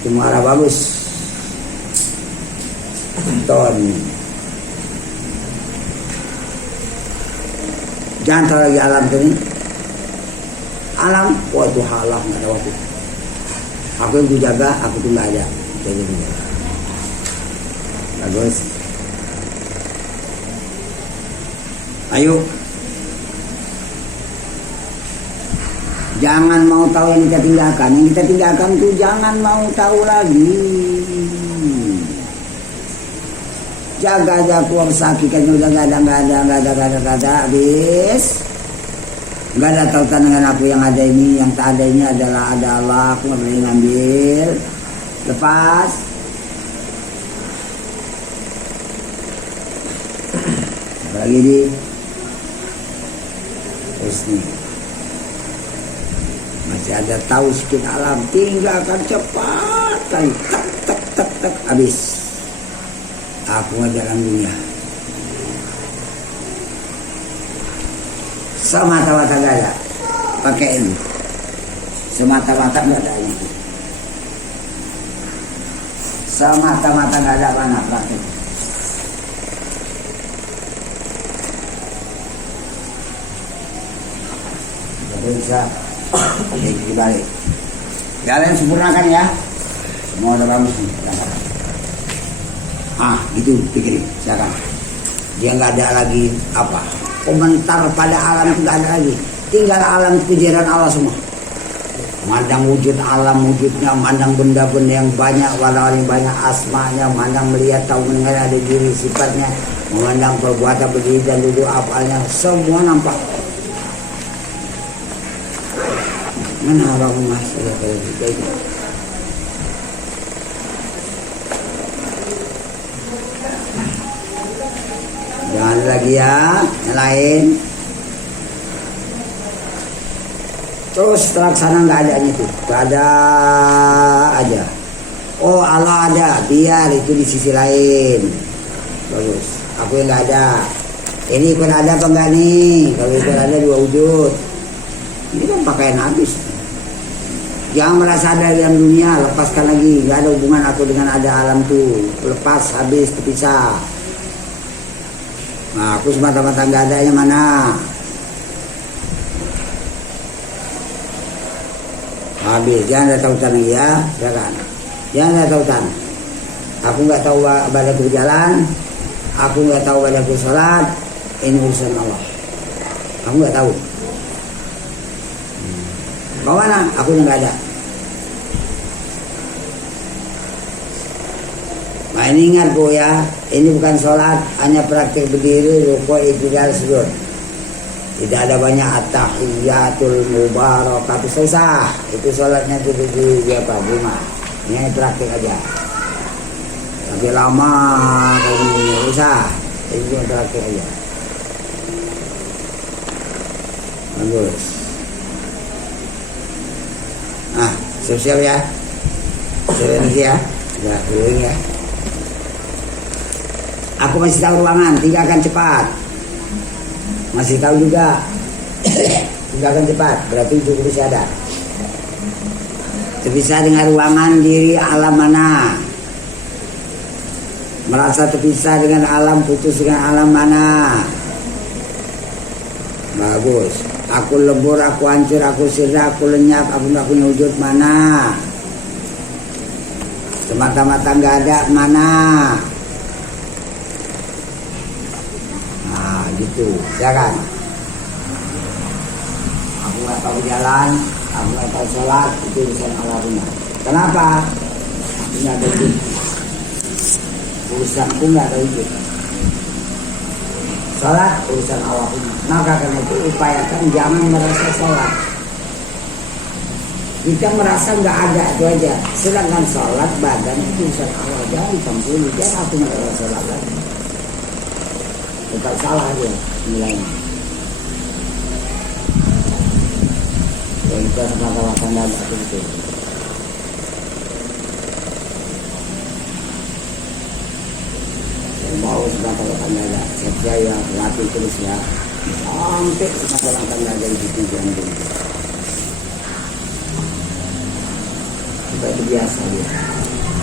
Itu muara bagus. Ton. Jangan tahu lagi alam ini. Alam, waduh halah, gak ada waktu. Aku yang kujaga, aku tuh nggak ada. Jadi menjaga. Bagus. Ayo. Jangan mau tahu yang kita tinggalkan. Yang kita tinggalkan tuh jangan mau tahu lagi. Jaga aja aku sakitkan udah nggak ada habis. Nggak ada tautan dengan aku yang ada ini. Yang tak ada ini adalah ada Allah. Aku nggak boleh ngambil. Lepas. Lagi di terus nih masih ada tahu sedikit alam. Tinggalkan cepat kali. Tak habis. Aku nggak dalam dunia. Semata-mata gak ada. Pakai ini. Semata-mata gak ada ini. Semata-mata gak ada mana pakai. Bisa dibalik. Kalian sempurnakan ya. Semua udah bagus nih. Gitu pikirin. Silakan. Dia nggak ada lagi apa. Komentar pada alam itu nggak ada lagi. Tinggal alam kejaran Allah semua. Mandang wujud alam, wujudnya, mandang benda-benda yang banyak, warna yang banyak, asmanya, mandang melihat, tahu mendengar, ada diri, sifatnya, memandang perbuatan berdiri dan duduk apalnya, semua nampak. Mana abang mas? Jangan lagi ya, yang lain. Terus terlaksana nggak adanya itu, nggak ada aja. Oh Allah ada, biar itu di sisi lain. Bagus. Aku yang nggak ada. Ini ikut ada apa enggak nih? Kalau ikut ada dua wujud. Ini kan pakaian habis. Jangan merasa ada dalam dunia, lepaskan lagi. Nggak ada hubungan aku dengan ada alam tuh. Lepas, habis, terpisah. Nah, aku semata-mata nggak ada yang mana. Habis, jangan ada tautan lagi ya, silakan. Jangan ada tautan. Aku nggak tahu badaku jalan, aku nggak tahu badaku sholat. Ini urusan Allah. Aku nggak tahu. Bagaimana? Aku nggak ada. Nah ini ingat Bu ya, ini bukan sholat, hanya praktik berdiri, rukuk, i'tidal, sujud. Tidak ada banyak at-tahiyyatul mubarakatuh, susah. Itu sholatnya di apa? Rumah. Ini praktik aja. Tapi lama kalau ini susah. Itu praktik aja. Bagus. Nah, siap-siap ya. Siap ya. Ya, keliling ya. Aku masih tahu ruangan, tinggalkan cepat. Masih tahu juga. Tinggalkan cepat, berarti itu bisa ada. Terpisah dengan ruangan diri alam mana. Merasa terpisah dengan alam, putus dengan alam mana? Bagus. Aku lebur, aku hancur, aku sirna, aku lenyap, aku nggak punya wujud mana? Semata-mata nggak ada mana? Nah gitu, ya kan? Aku nggak tahu jalan, aku nggak tahu sholat, itu urusan Allah punya. Kenapa? Aku nggak ada wujud. Urusanku nggak ada wujud. Sholat urusan Allah punya. Maka karena itu upayakan jangan merasa sholat. Kita merasa nggak ada itu aja. Sedangkan sholat badan itu urusan Allah, jangan campuri. Jangan aku nggak ada sholat lagi. Tetap salah aja nilainya. Ya kita sama-sama tanda itu. Mau semata-mata dada, saya latih terus ya sampai semata-mata dada di situ jantung. Supaya itu biasa dia.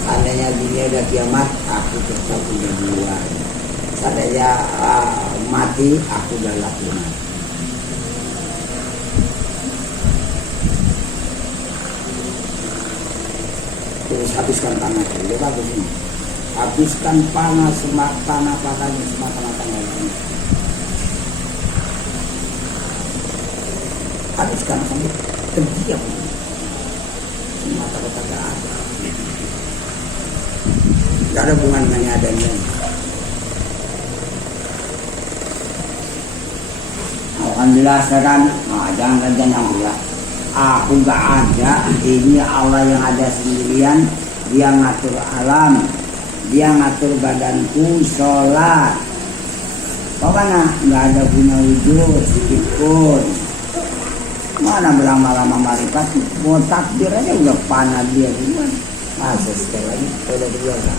Seandainya dunia udah kiamat, aku tetap udah duluan. Seandainya mati, aku udah lakukan. Terus habiskan tanah itu, dia bagus ini. Habiskan panas tanah padanya semata-mata ini. Habiskan sampai terdiam. Semata-mata gak ada. Gak ada hubungan dengan adanya. Alhamdulillah sekarang, jangan alhamdulillah. Aku gak ada, ini Allah yang ada sendirian. Dia ngatur alam. Dia ngatur badanku, sholat. Pokoknya nggak ada punya wujud sedikit pun. Mana berlama-lama marifat, mau takbir aja udah panah dia duluan. Masa sekali lagi, udah biasa.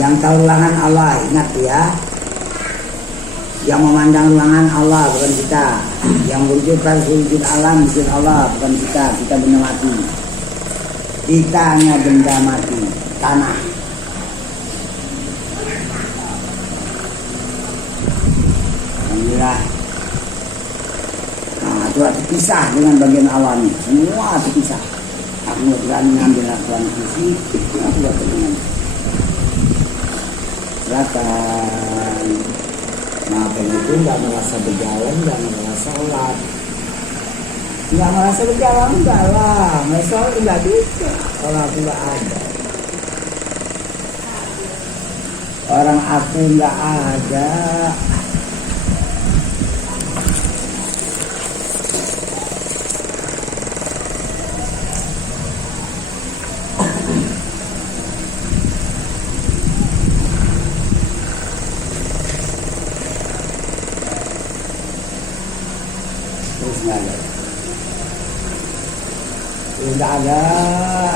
Yang tahu ruangan Allah, ingat ya. Yang memandang ruangan Allah bukan kita. Yang wujudkan wujud alam wujud Allah bukan kita. Kita benda mati. Kita hanya benda mati, tanah. Alhamdulillah. Nah, itu terpisah dengan bagian awalnya. Semua terpisah. Aku nggak berani ngambil lakukan sisi. Aku nggak berani. Silakan. Nah, begitu nggak merasa berjalan, nggak merasa sholat, nggak merasa berjalan, enggak lah, sholat nggak bisa. Kalau aku nggak ada, orang aku nggak ada. Sudah ada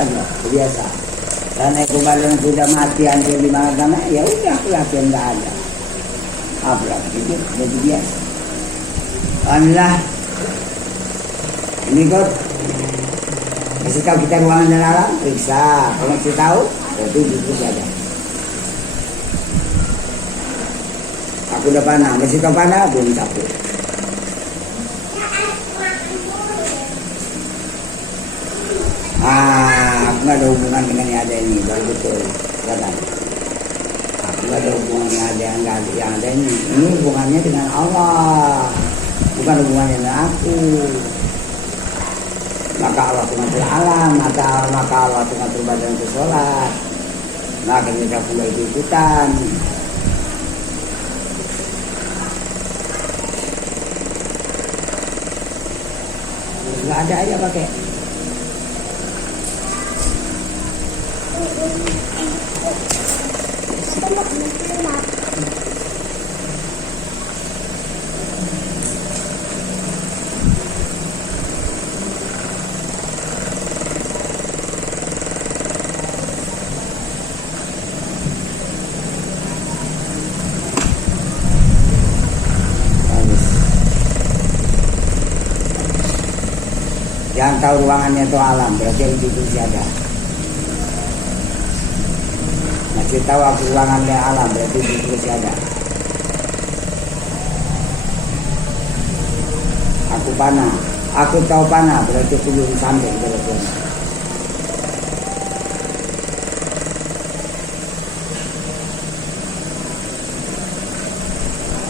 aja biasa. Karena kemarin sudah mati hancur di mana ya udah aku latihan nggak ada. Apa itu jadi biasa. Alhamdulillah. Ini kok masih tahu kita ruangan dan alam periksa. Kalau masih tahu itu justru saja. Aku udah panah, masih tahu panah belum capek. Aku nggak ada hubungan dengan yang ada ini, baru betul, kan? Aku nggak ada hubungan yang ada yang ada ini. Ini hubungannya dengan Allah, bukan hubungannya dengan aku. Maka Allah mengatur alam, maka Allah mengatur badan itu sholat. Maka kita pula itu ikutan. Nggak ada aja pakai. Jangan tahu ruangannya itu alam, berarti itu kursi ada. Masih tahu aku ruangannya alam, berarti itu kursi ada. Aku panah, aku tahu panah, berarti itu belum sampai berarti.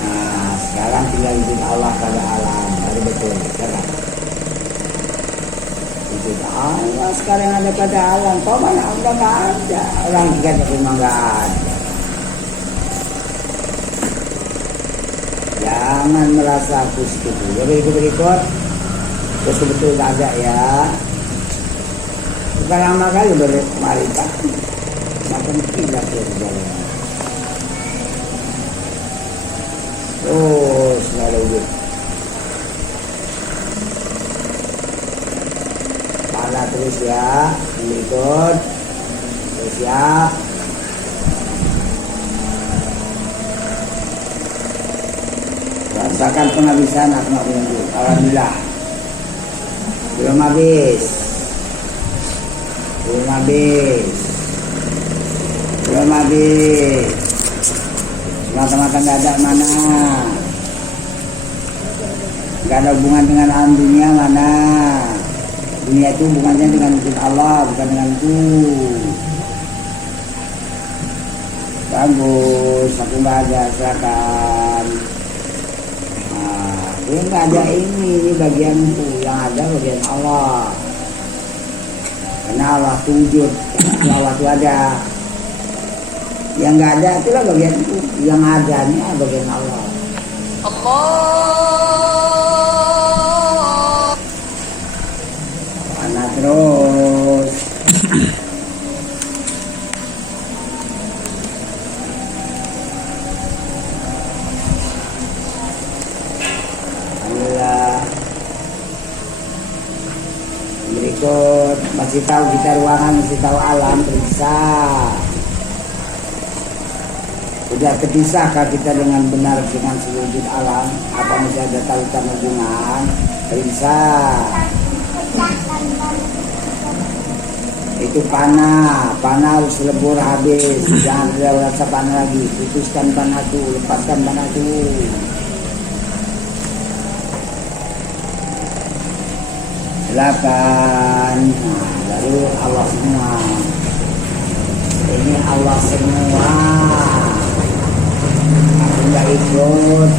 Nah, sekarang tinggal izin Allah pada alam, baru betul, sekarang. Izin Allah sekarang ada pada alam, kau mana Allah nggak ada, orang kita memang nggak ada. Jangan merasa aku segitu. Jadi itu berikut betul-betul tak ada ya. Bukan lama kali bermarifat. Macam tidak berjalan. Terus selalu wujud. Pala terus ya. Berikut. Terus ya. Rasakan penghabisan aku nggak punya duit. Alhamdulillah. Belum habis. Belum habis. Belum habis. Mata-mata nggak ada mana. Nggak ada hubungan dengan alam dunia mana. Dunia itu hubungannya dengan wujud Allah, bukan denganku. Bagus, aku nggak ada, silakan. Ini nggak ada ini bagianku, yang ada bagian Allah. Karena Allah itu wujud, Allah itu ada. Yang nggak ada itulah bagianku, yang adanya bagian Allah. Allah. Mana terus? Berikut masih tahu kita ruangan, masih tahu alam, periksa. Udah terpisahkah kita dengan benar dengan sewujud alam? Apa masih ada tautan hubungan? Periksa. Itu panah harus lebur habis. Jangan ada rasa panah lagi. Putuskan panah itu, lepaskan panah itu. Silakan. Nah, baru Allah semua. Ini Allah semua. Aku nggak ikut.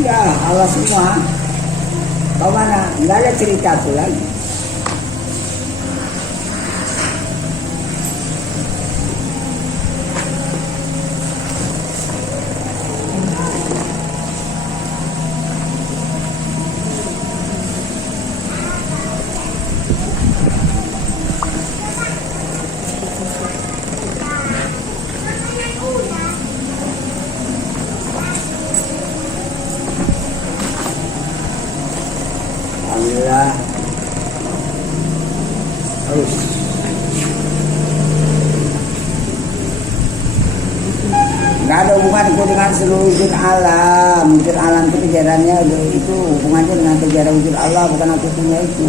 Ya Allah semua. Kau mana? Nggak ada cerita tuh lagi. Alhamdulillah. Terus nggak ada hubunganku dengan seluruh wujud alam. Wujud alam itu kejarannya itu hubungannya dengan kejaran wujud Allah, bukan aku punya itu.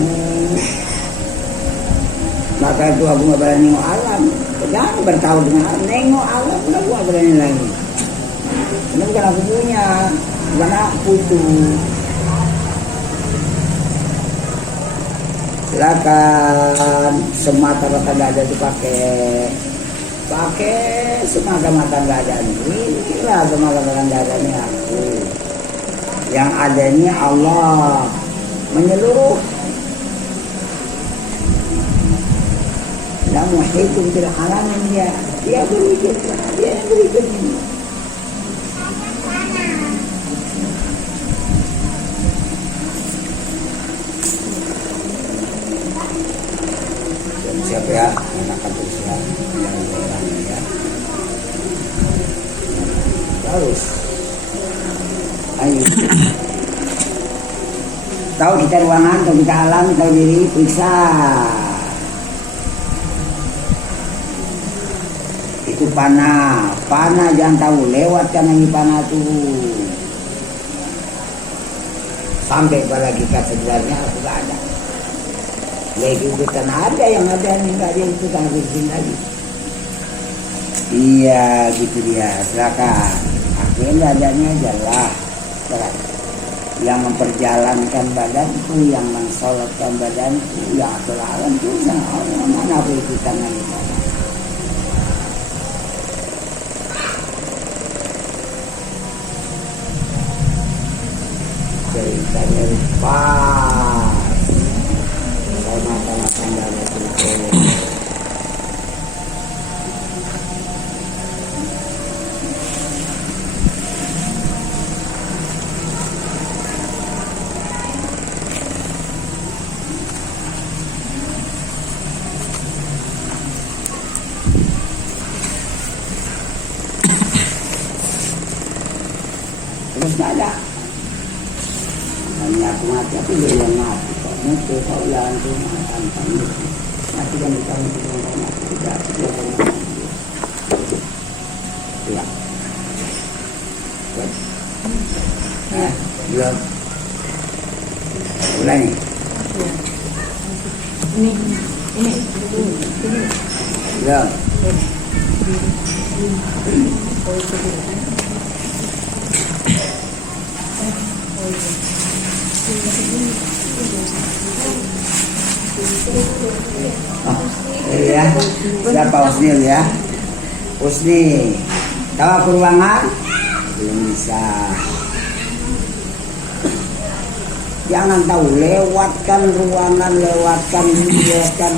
Maka itu aku nggak berani nengok alam. Jangan bertahu dengan alam, nengok alam pun aku nggak berani lagi. Ini bukan aku punya, bukan aku itu. Silakan, semata-mata nggak ada pakai semata-mata nggak ada. Inilah semata-mata nggak ada ini aku. Yang ada ini Allah menyeluruh. La muhitun bil alamin, dia berwujud, dia berwujud ini. Siap ya, anak terus ya, yang ya. Terus, ayo. Tahu kita ruangan, tahu kita alam, tahu diri, periksa. Itu panah jangan tahu lewatkan lagi panah tuh. sampai pada hakikat sebenarnya aku gak ada. Ikutan ada yang ada nih, nggak ada ikutan bikin lagi. Iya gitu dia, silakan. Akhirnya adanya adalah yang memperjalankan badanku, yang mensolotkan badanku, yang atur alam itu sama Allah. Mana aku ikutan lagi. Ceritanya pas sama tanda itu. Terus nggak ada. Hanya aku mati, tapi dia yang mati. Nanti kau jalan tu makan kami. Mati kan kita mesti mati tidak. Ya. Belum. Ulangi. Ini. Belum. Ya, siapa Husnil ya? Husni, tahu aku ruangan? Belum bisa. Jangan tahu, lewatkan ruangan, lewatkan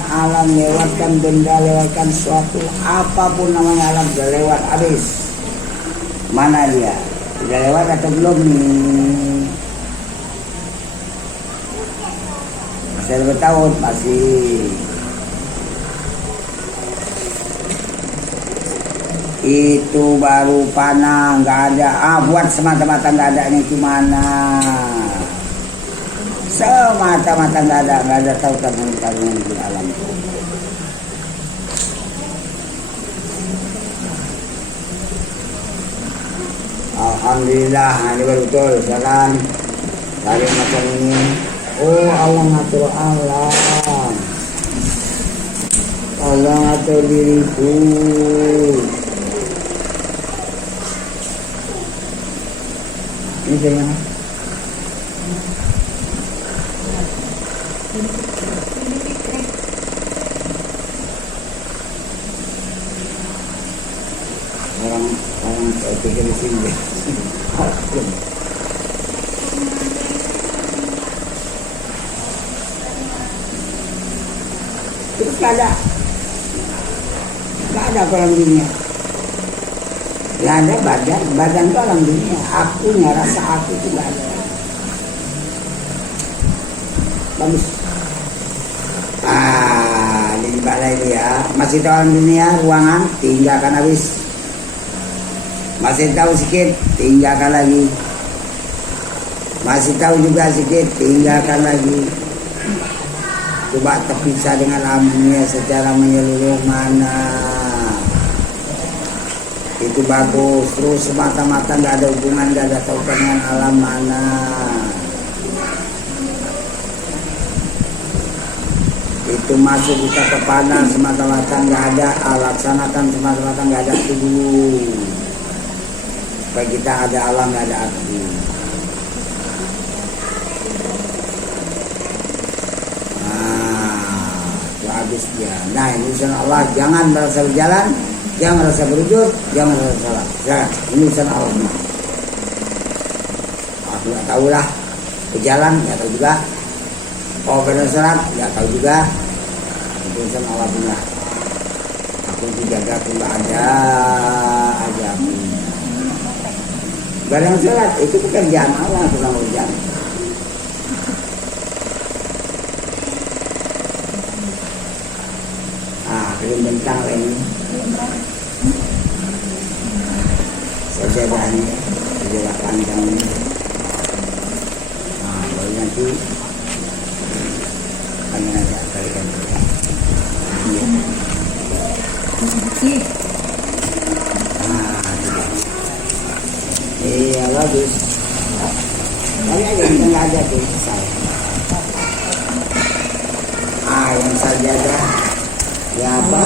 alam, lewatkan benda, lewatkan suatu, apapun namanya alam, sudah lewat habis. Mana dia? Sudah lewat atau belum nih? Masih bertahun, masih. Itu baru panah, nggak ada. Buat semata-mata nggak ada ini gimana? Semata-mata nggak ada tautan dengan di alam. Alhamdulillah, ini betul. Sekarang dari macam ini. Oh, Allah ngatur alam. Allah ngatur diriku. Ini dari mana? Orang saya pikir di sini. Terus gak ada alam dunia. Gak ada badan itu alam dunia. Akunya, rasa aku itu gak ada. Bagus. Ini balai dia. Masih tahu alam dunia, ruangan, tinggalkan habis. Masih tahu sedikit, tinggalkan lagi. Masih tahu juga sedikit, tinggalkan lagi. Coba terpisah dengan alam dunia secara menyeluruh mana. Itu bagus. Terus semata-mata nggak ada hubungan, nggak ada tautan dengan alam mana. Itu masuk kita ke panah semata-mata nggak ada. Laksanakan semata-mata nggak ada itu dulu. Supaya kita ada alam, nggak ada aku. Habis dia. Nah, ini urusan Allah. Jangan merasa berjalan, jangan merasa berujur, jangan merasa salah. Jangan. Ini urusan Allah. Aku nggak tahu lah. Berjalan nggak tahu juga. Oh, benar salat nggak tahu juga. Itu urusan Allah punya. Aku dijaga, aku nggak ada aja aku. Barang salat itu pekerjaan Allah, bukan urusan. Bentang ini sajadahnya sejadah panjang ini. Baru nanti kami nanti akan iya bagus. Tanya aja, kita nggak ada tuh saya. Yang sajadah ya apa?